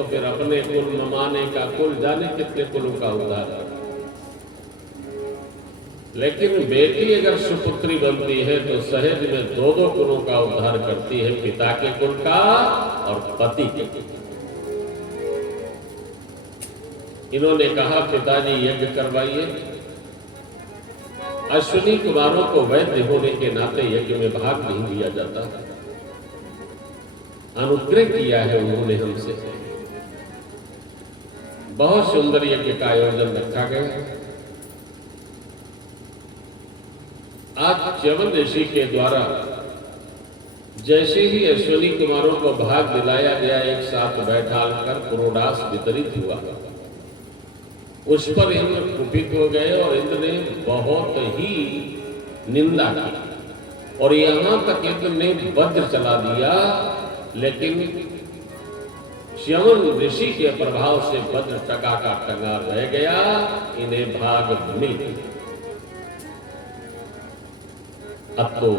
फिर अपने कुल ममाने का कुल, जाने कितने कुलों का उद्धार करता। लेकिन बेटी अगर सुपुत्री बनती है तो सहज में दो कुलों का उद्धार करती है, पिता के कुल का और पति के। इन्होंने कहा, पिताजी यज्ञ करवाइए। अश्विनी कुमारों को वैद्य होने के नाते यज्ञ में भाग नहीं दिया जाता। अनुग्रह किया है उन्होंने हमसे। बहुत सुंदर यज्ञ का आयोजन रखा गया। आज च्यवन ऋषि के द्वारा जैसे ही अश्विनी कुमारों को भाग दिलाया गया, एक साथ बैठाकर पुरोडास वितरित हुआ, उस पर इंद्र कुपित हो गए और इंद्र ने बहुत ही निंदा की और यहां तक इंद्र ने वज्र चला दिया। लेकिन च्यवन ऋषि के प्रभाव से वज्र टका का टंगा रह गया, इन्हें भाग मिल गया। अब तो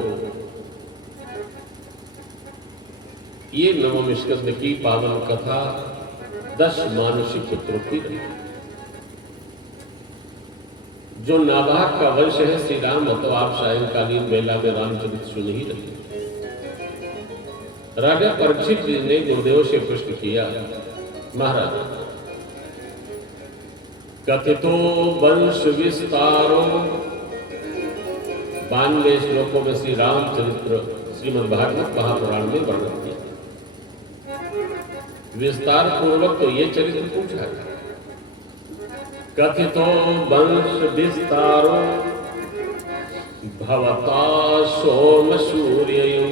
ये नवम स्कंद की पावन कथा 10 मानुषी पुत्रों की रही। जो नाभाग का वंश है श्री राम, तो आप सायंकालीन मेला में रामचरित सुन ही रहे। राजा परीक्षित जी ने गुरुदेव से प्रश्न किया, महाराज कथितो वंश विस्तारो 92 श्लोकों में श्री रामचरित्र श्रीमद् भागवत महापुराण में वर्णन किया। विस्तार पूर्वक तो ये चरित्र पूछा है। कथितो वंश विस्तारो भवता सोम सूर्ययो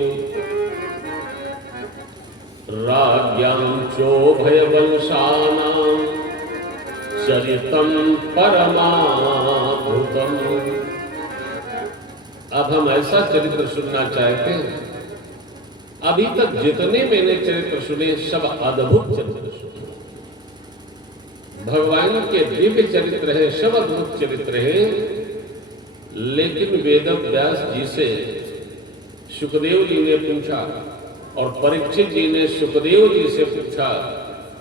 राज्ञां चोभय वंशानां चरितं परमाद्भुतम्। अब हम ऐसा चरित्र सुनना चाहते हैं। अभी तक जितने मैंने चरित्र सुने सब अद्भुत चरित्र सुने। भगवान के दिव्य चरित्र है, सब अद्भुत चरित्र है। लेकिन वेद व्यास जी से सुखदेव जी ने पूछा और परीक्षित जी ने सुखदेव जी से पूछा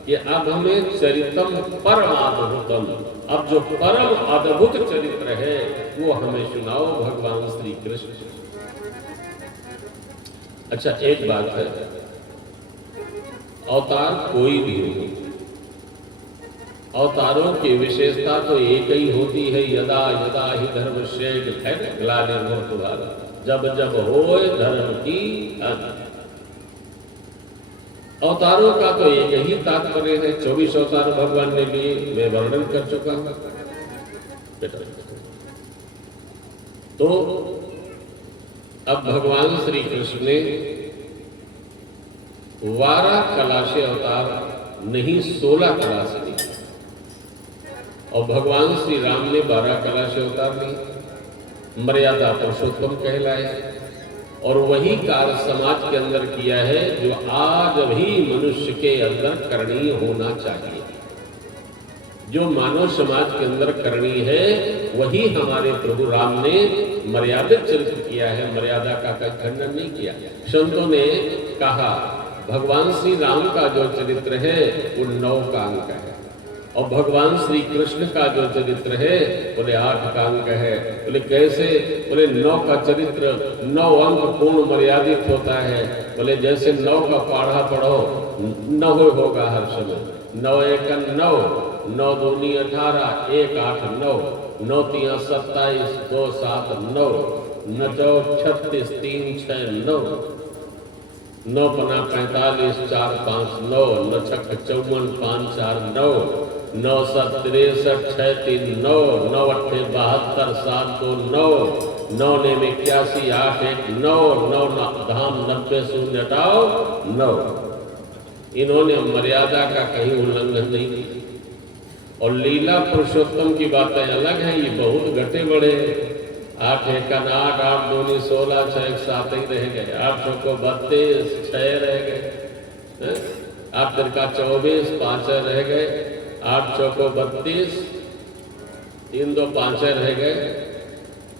कि अब हमें चरितम परमाद्भुतम, अब जो परम अद्भुत चरित्र है वो हमें सुनाओ भगवान श्री कृष्ण। अच्छा, एक बात है, अवतार कोई भी हो, अवतारों की विशेषता तो एक ही होती है, यदा यदा ही धर्मस्य ग्लानिर्भवतु भारत, जब जब होए धर्म की हानि। अवतारों का तो एक ही तात्पर्य है। 24 अवतार भगवान ने लिए, मैं वर्णन कर चुका हूं। तो अब भगवान श्री कृष्ण ने 12 कला से अवतार नहीं 16 कला से लिए, और भगवान श्री राम ने 12 कला से अवतार लिए, मर्यादा पुरुषोत्तम कहलाए। और वही कार्य समाज के अंदर किया है जो आज भी मनुष्य के अंदर करणीय होना चाहिए। जो मानव समाज के अंदर करणीय है वही हमारे प्रभु राम ने मर्यादित चरित्र किया है, मर्यादा का खंडन नहीं किया। संतों ने कहा भगवान श्री राम का जो चरित्र है वो 9 का अंक है, और भगवान श्री कृष्ण का जो चरित्र है बोले 8 का अंक है। बोले कैसे? बोले 9 का चरित्र 9 अंक पूर्ण मर्यादित होता है। बोले जैसे 9 का पाढ़ा पढ़ो 9 होगा हर समय। 9 एक 9, 9 दूनी 18, 1 8 9, 9 3 27, 2 7 9, 9 4 36, 3 6 9, 9 पना 45, 4 5 9, 9 6 54, 5 4 9, 9 7 63, 6 3 9, 9 8 72, 7 2 9, 9 9 81, 8 1 9, 9 धाम 90 शून्य हटाओ 9। इन्होंने मर्यादा का कहीं उल्लंघन नहीं किया। और लीला पुरुषोत्तम की बातें अलग हैं, ये बहुत घटे बड़े। 8 1 8, 8 2 16, 6 1 7 ही रह गए, 8 6 को 32, 6 रह गए, 8 3 का 24, 5 रह गए, 8 6 को 32, 3 2 5 रह गए,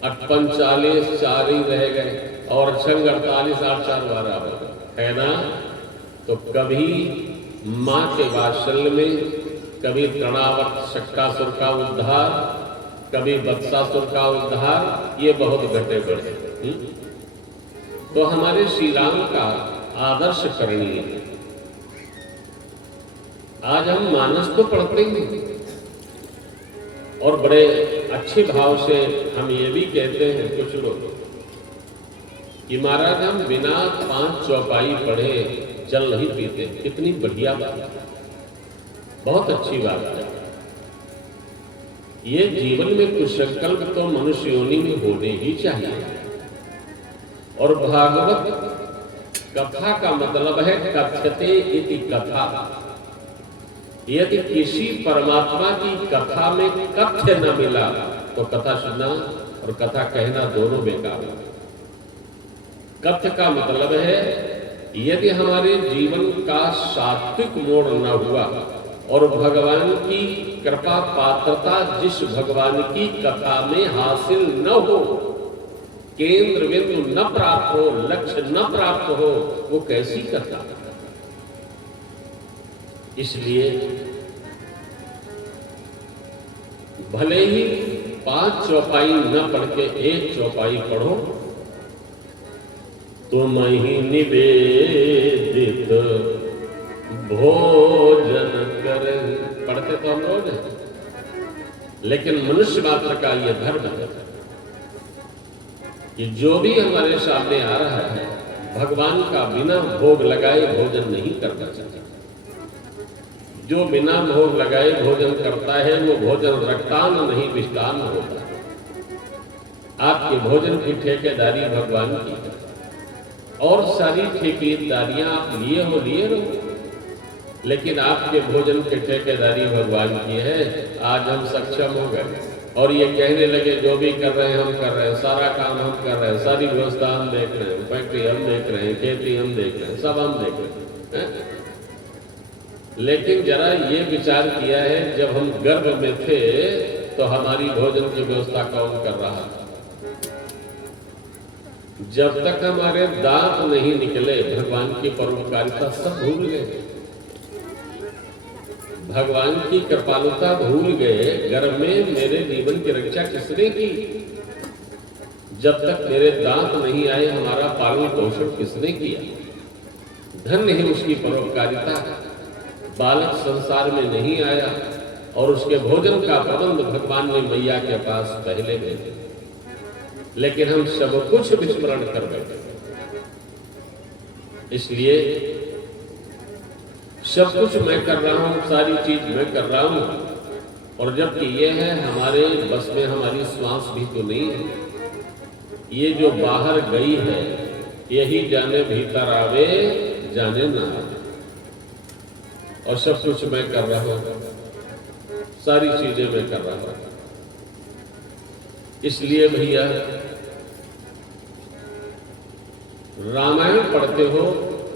8 5 40, 4 ही रह गए, और 6 48, 8 4 12 है ना। तो कभी माँ के वात्सल्य में, कभी तृणावर्त शक्कासुर का उद्धार, कभी बत्सासुर का उद्धार, ये बहुत घटे बढ़े। तो हमारे श्री राम का आदर्श करणीय है। आज हम मानस तो पढ़ते हैं और बड़े अच्छे भाव से हम ये भी कहते हैं कुछ लोग कि महाराज हम बिना 5 चौपाई पढ़े जल नहीं पीते। कितनी बढ़िया बात है, बहुत अच्छी बात है। ये जीवन में कुछ संकल्प तो मनुष्य योनि में होने ही चाहिए। और भागवत कथा का मतलब है कथ्यते इति कथा। यदि किसी परमात्मा की कथा में कथ्य न मिला तो कथा सुनना और कथा कहना दोनों बेकार है। कथ्य का मतलब है यदि हमारे जीवन का सात्विक मोड़ न हुआ और भगवान की कृपा पात्रता जिस भगवान की कथा में हासिल न हो, केंद्र बिंदु न प्राप्त हो, लक्ष्य न प्राप्त हो, वो कैसी कथा। इसलिए भले ही 5 चौपाई न पढ़ के 1 चौपाई पढ़ो, तुम ही निवेदित भोजन कर। पढ़ते तो हम लोग हैं, लेकिन मनुष्य मात्र का यह धर्म है। कि जो भी हमारे सामने आ रहा है भगवान का बिना भोग लगाए भोजन नहीं करना चाहिए। जो बिना भोग लगाए भोजन करता है वो भोजन रक्तान नहीं विष्टान होता है। आपके भोजन की ठेकेदारी भगवान की है और सारी ठेकेदारियां आप लिए रहो, लेकिन आपके भोजन की ठेकेदारी भगवान की है। आज हम सक्षम हो गए और ये कहने लगे जो भी कर रहे हैं हम कर रहे हैं, सारा काम हम कर रहे हैं, सारी व्यवस्था हम देख रहे हैं, फैक्ट्री हम देख रहे हैं, खेती हम देख रहे हैं, सब हम देख रहे हैं। लेकिन जरा ये विचार किया है जब हम गर्भ में थे तो हमारी भोजन की व्यवस्था कौन कर रहा था? जब तक हमारे दांत नहीं निकले भगवान की परोपकारिता सब भूल गए, भगवान की कृपालुता भूल गए। गर्भ में मेरे जीवन की रक्षा किसने की? जब तक मेरे दांत नहीं आए हमारा पालन पोषण किसने किया? धन्य है उसकी परोपकारिता। बालक संसार में नहीं आया और उसके भोजन का प्रबंध भगवान ने मैया के पास पहले भेजे, लेकिन हम सब कुछ विस्मरण कर बैठे। इसलिए सब कुछ मैं कर रहा हूं, सारी चीज मैं कर रहा हूं, और जबकि ये है हमारे बस में हमारी श्वास भी तो नहीं है। ये जो बाहर गई है यही जाने भीतर आवे जाने ना आवे, और सब कुछ मैं कर रहा हूं, सारी चीजें मैं कर रहा हूं। इसलिए भैया रामायण पढ़ते हो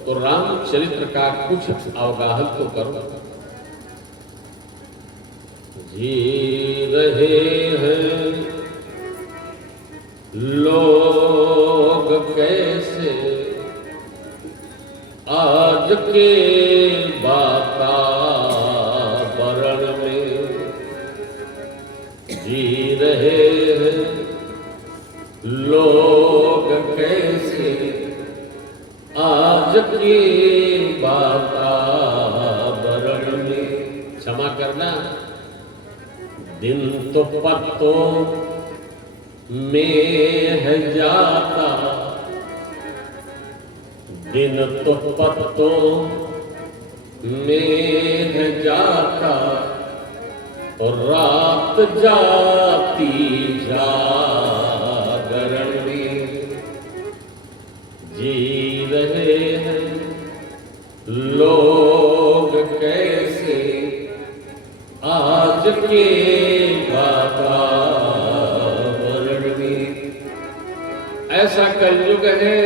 तो रामचरित्र का कुछ अवगाहन तो करो। जी रहे हैं लोग कैसे आज के वातावरण में, जी रहे हैं लोग कैसे आज के वातावरण में। क्षमा करना, दिन तो पत्तों में है जाता, दिन तो पत्तों में है जाता और रात जाती जागरण में। जी रहे हैं लोग कैसे आज के वातावरण में। ऐसा कलयुग है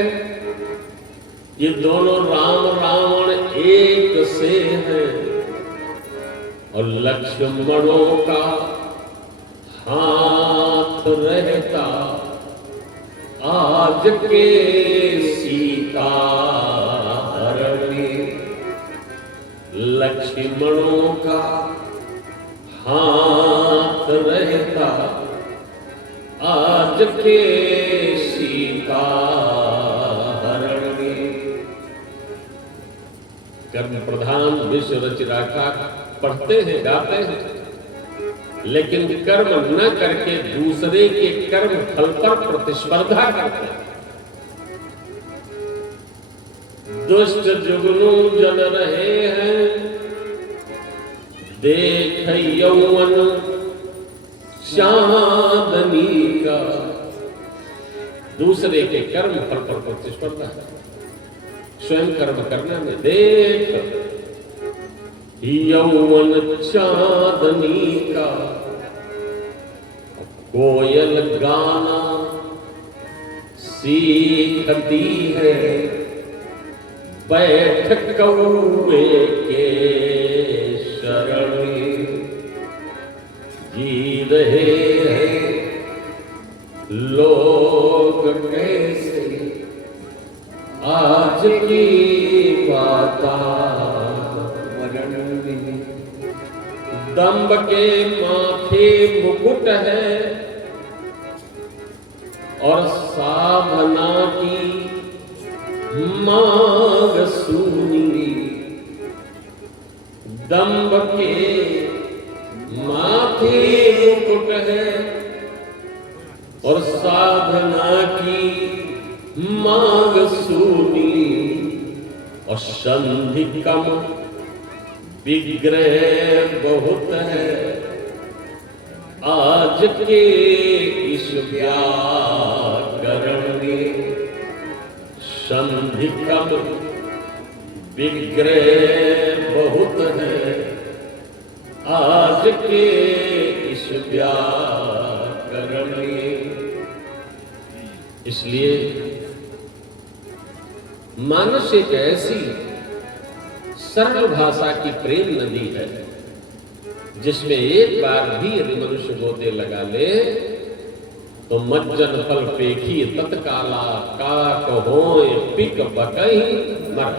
ये दोनों राम रावण एक से हैं और लक्ष्मणों का हाथ रहता आज के सीता हरण में। लक्ष्मणों का हाथ रहता आज के सीता हरण में। कर्म प्रधान विश्व रच राखा पढ़ते हैं गाते हैं, लेकिन कर्म न करके दूसरे के कर्म फल पर प्रतिस्पर्धा करते हैं। दुष्ट जुगनू जल रहे हैं देख यौवन चांदनी का। दूसरे के कर्म फल पर प्रतिस्पर्धा, स्वयं कर्म करना में देख यौवन चांदनी का। कोयल गाना सीखती है बैठ कौवे के शरण में। जी रहे हैं लोग कैसे आज की वातावरण में। दंभ के माथे मुकुट है और साधना की मांग सुनी। दंभ के माथे मुकुट है और साधना की मांग सुनी और संधि कम विग्रह बहुत है आज के इस व्याकरण में। संधि कम विग्रह बहुत है आज के इस व्याकरण में। इसलिए मानस एक ऐसी सरल भाषा की प्रेम नदी है जिसमें एक बार भी यदि मनुष्य गोते लगा ले तो मज्जन फल पेखी तत्काला काक होए पिक बकई मर।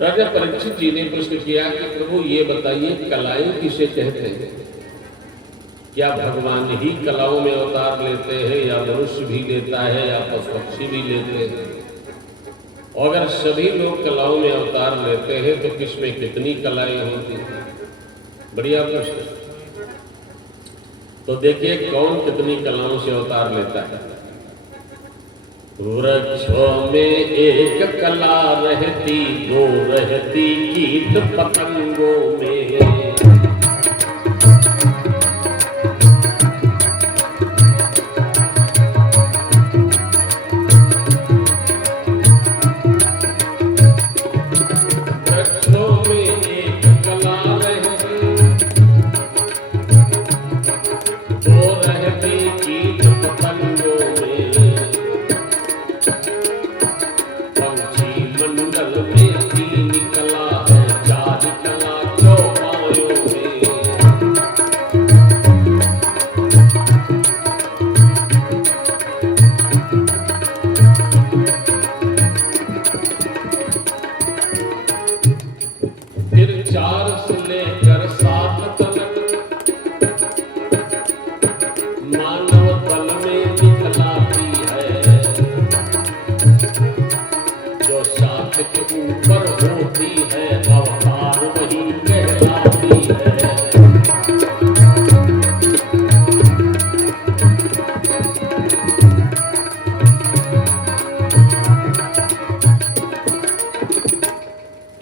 राजा परीक्षित जी ने प्रश्न किया कि प्रभु ये बताइए कलाएं किसे कहते हैं? क्या भगवान ही कलाओं में अवतार लेते हैं या मनुष्य भी लेता है या पशु पक्षी भी लेते हैं? और अगर सभी लोग कलाओं में अवतार लेते हैं तो किसमें कितनी कलाएं होती हैं? बढ़िया प्रश्न। तो देखिए कौन कितनी कलाओं से अवतार लेता है। वृक्षों में एक कला रहती, दो रहती कीट पतंगों में।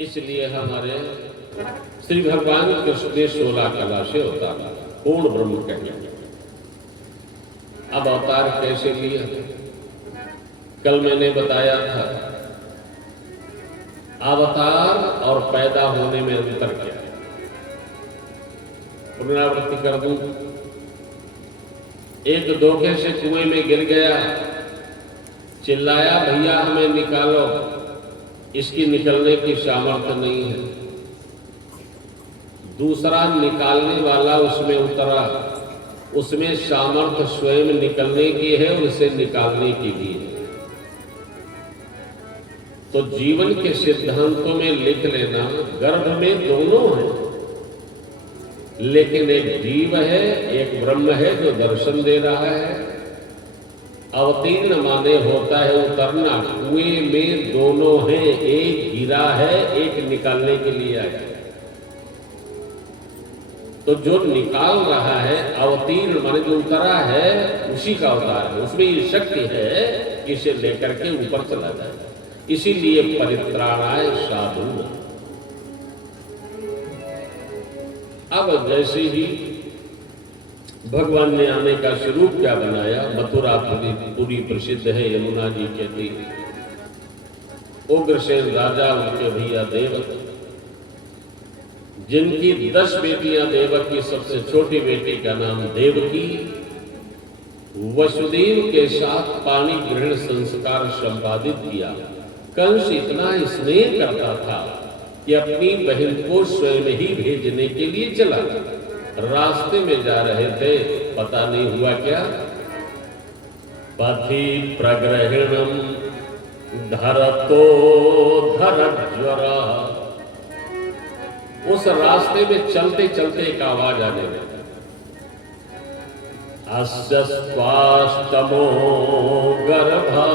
इसलिए हमारे श्री भगवान कृष्ण ने 16 कला से अवतार पूर्ण ब्रह्म कहेंगे। अब अवतार कैसे लिया? कल मैंने बताया था अवतार और पैदा होने में अंतर क्या है। पुनरावृत्ति कर दूं। एक धोखे से कुएं में गिर गया, चिल्लाया भैया हमें निकालो, इसकी निकलने की सामर्थ्य नहीं है। दूसरा निकालने वाला उसमें उतरा, उसमें सामर्थ्य स्वयं निकलने की है और उसे निकालने की भी है। तो जीवन के सिद्धांतों में लिख लेना, गर्भ में दोनों है, लेकिन एक जीव है, एक ब्रह्म है जो दर्शन दे रहा है। अवतीर्ण माने होता है उतरना, कुएं में दोनों हैं, एक गिरा है, एक निकालने के लिए आया। तो जो निकाल रहा है अवतीर्ण माने जो उतरा है उसी का अवतार है, उसमें ये शक्ति है कि इसे लेकर के ऊपर चला जाए। इसीलिए परित्राणाय साधु। अब जैसे ही भगवान ने आने का स्वरूप क्या बनाया, मथुरा पूरी प्रसिद्ध है, यमुना जी कहती। उग्रसेन राजा, उनके भैया देवक, जिनकी 10 बेटियां देवक की सबसे छोटी बेटी का नाम देवकी, वसुदेव के साथ पाणी ग्रहण संस्कार संपादित किया। कंस इतना स्नेह करता था कि अपनी बहन को स्वयं ही भेजने के लिए चला। रास्ते में जा रहे थे, पता नहीं हुआ क्या, पथि प्रग्रहणम धरतो धरज्वरा। उस रास्ते में चलते चलते एक आवाज आने लगी, अस्य स्वाष्टमो गर्भा।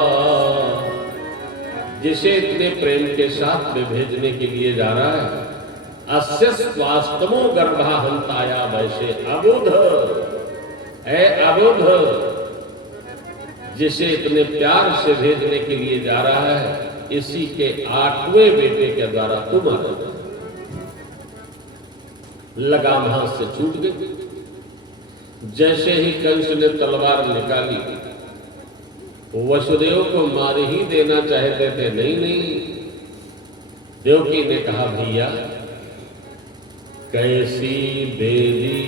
जिसे इतने प्रेम के साथ में भेजने के लिए जा रहा है, अस्य स्वाष्टमो गर्भा हंताया वैसे अबुध। है अबुध, जिसे इतने प्यार से भेजने के लिए जा रहा है, इसी के 8वें बेटे के द्वारा तुम आ गए। लगाम हाथ से छूट गई। जैसे ही कंस ने तलवार निकाली, वसुदेव को मार ही देना चाहते थे। नहीं नहीं, देवकी ने कहा भैया कैसी बेली,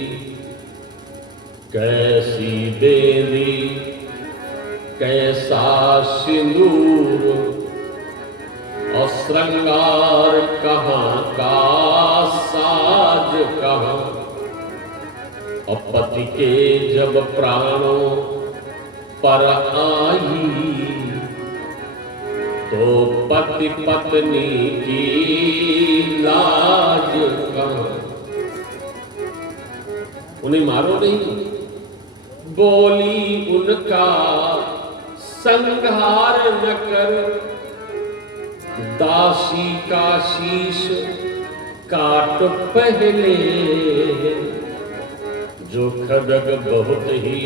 कैसी बेली, कैसा सिंदूर, और श्रृंगार कहाँ का साज कहाँ, और पति के जब प्राणों पर आई, तो पति पत्नी की लाज कहाँ। उन्हें मारो नहीं, बोली उनका संहार न कर, दासी का शीश काट पहले, जो खड्ग बहुत ही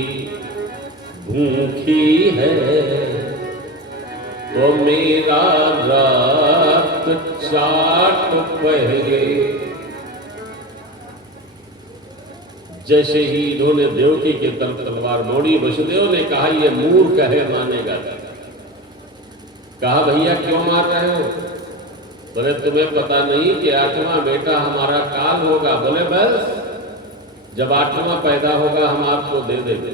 भूखी है, तो मेरा रक्त चाट पहले। जैसे ही इन्होंने देवकी के तरफ तलवार मोड़ी, वसुदेव ने कहा ये मूर्ख है, मानेगा। कहा भैया क्यों मार रहे हो? बोले तुम्हें पता नहीं कि 8वां बेटा हमारा काल होगा। बोले बस जब 8वां पैदा होगा हम आपको दे देंगे,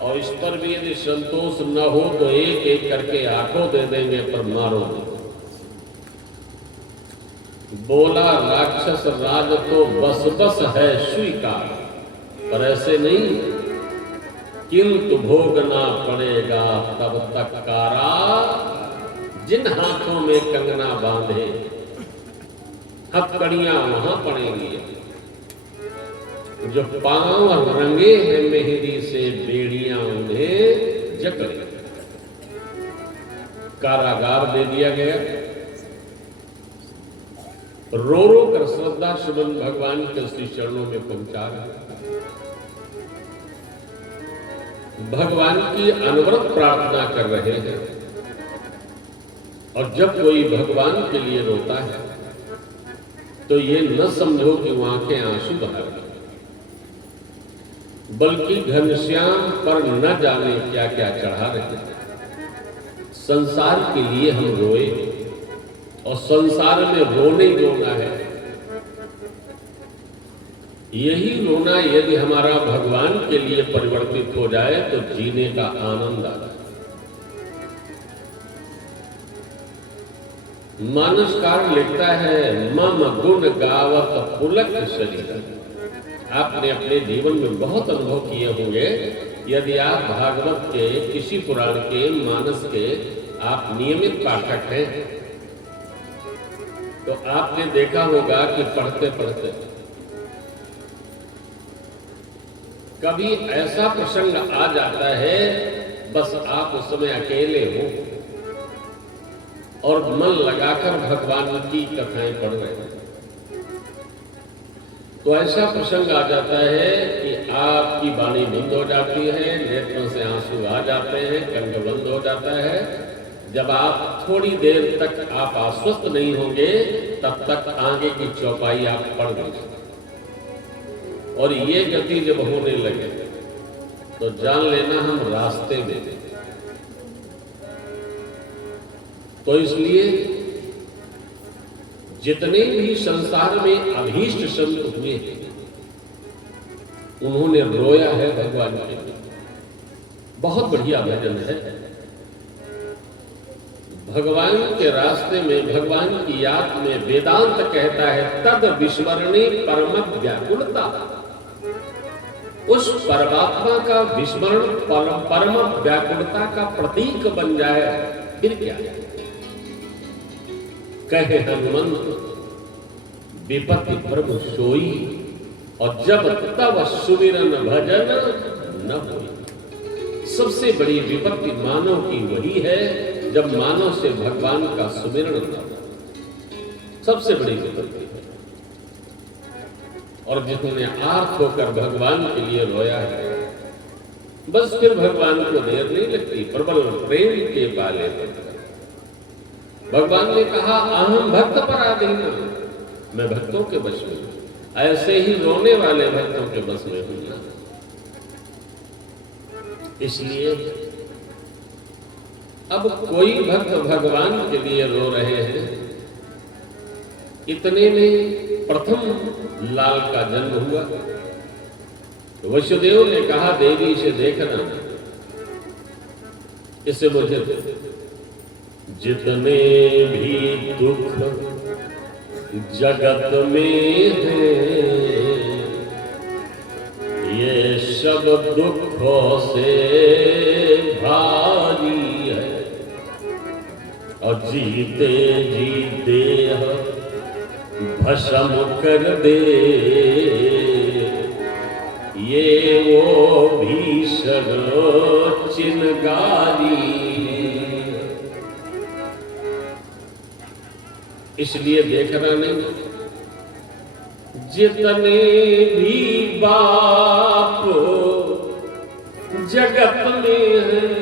और इस पर भी यदि संतोष न हो तो एक एक करके 8 दे देंगे, पर मारो नहीं। बोला राक्षस राज तो बस बस है स्वीकार, पर ऐसे नहीं, किंतु भोगना पड़ेगा तब तक कारा, जिन हाथों में कंगना बांधे हथकड़ियां वहां पड़ेंगी, जो पांव रंगे हैं मेहंदी से बेड़ियां उन्हें जकड़े। कारागार दे दिया गया। रो रो कर श्रद्धा सुमन भगवान के श्री चरणों में पहुंचा गए। भगवान की अनवरत प्रार्थना कर रहे हैं, और जब कोई भगवान के लिए रोता है तो ये न समझो कि वो आंखें आंसू बहा रही, बल्कि घनश्याम पर न जाने क्या क्या चढ़ा रहे हैं। संसार के लिए हम रोए, और संसार में रोने ही रोना है। यही रोना यदि हमारा भगवान के लिए परिवर्तित हो जाए तो जीने का आनंद आता है। मानसकार लिखता है, मम गुण गावत पुलक शरीर। आपने अपने जीवन में बहुत अनुभव किए होंगे, यदि आप भागवत के किसी पुराण के मानस के आप नियमित पाठक हैं तो आपने देखा होगा कि पढ़ते पढ़ते कभी ऐसा प्रसंग आ जाता है, बस आप उस समय अकेले हो और मन लगाकर भगवान की कथाएं पढ़ रहे हैं, तो ऐसा प्रसंग आ जाता है कि आपकी वाणी बंद हो जाती है, नेत्रों से आंसू आ जाते हैं, कंठ बंद हो जाता है। जब आप थोड़ी देर तक आप आश्वस्त नहीं होंगे, तब तक आगे की चौपाई आप पढ़ नहीं। और ये गति जब होने लगे तो जान लेना हम रास्ते में थे। तो इसलिए जितने भी संसार में अभीष्ट संत हुए उन्होंने रोया है भगवान के लिए। बहुत बढ़िया भजन है। भगवान के रास्ते में, भगवान की याद में वेदांत कहता है, तद विस्मरणी परम व्याकुलता। उस परमात्मा का विस्मरण परम व्याकुलता का प्रतीक बन जाए, फिर क्या? कहे हनुमंत विपत्ति प्रभु सोई, और जब तब सुमिरन भजन न होई। सबसे बड़ी विपत्ति मानव की वही है जब मानव से भगवान का सुमिरन न हो, सबसे बड़ी विपत्ति है। और जिन्होंने आर्त होकर भगवान के लिए रोया है, बस फिर भगवान को देर नहीं लगती, प्रबल प्रेम के पाले पर। भगवान ने कहा अहम भक्त पराधीना, मैं भक्तों के वश में हूं, ऐसे ही रोने वाले भक्तों के वश में हूं ना। इसलिए अब कोई भक्त भगवान के लिए रो रहे हैं। इतने में प्रथम लाल का जन्म हुआ। तो वसुदेव ने कहा देवी से देखना, इसे मुझे जितने भी दुख जगत में हैं, ये सब दुखों से भारी है, और जीते जी देह भस्म कर दे, ये वो भीषण चिन्हगारी। इसलिए देखना नहीं, जितने भी बाप जगत में हैं,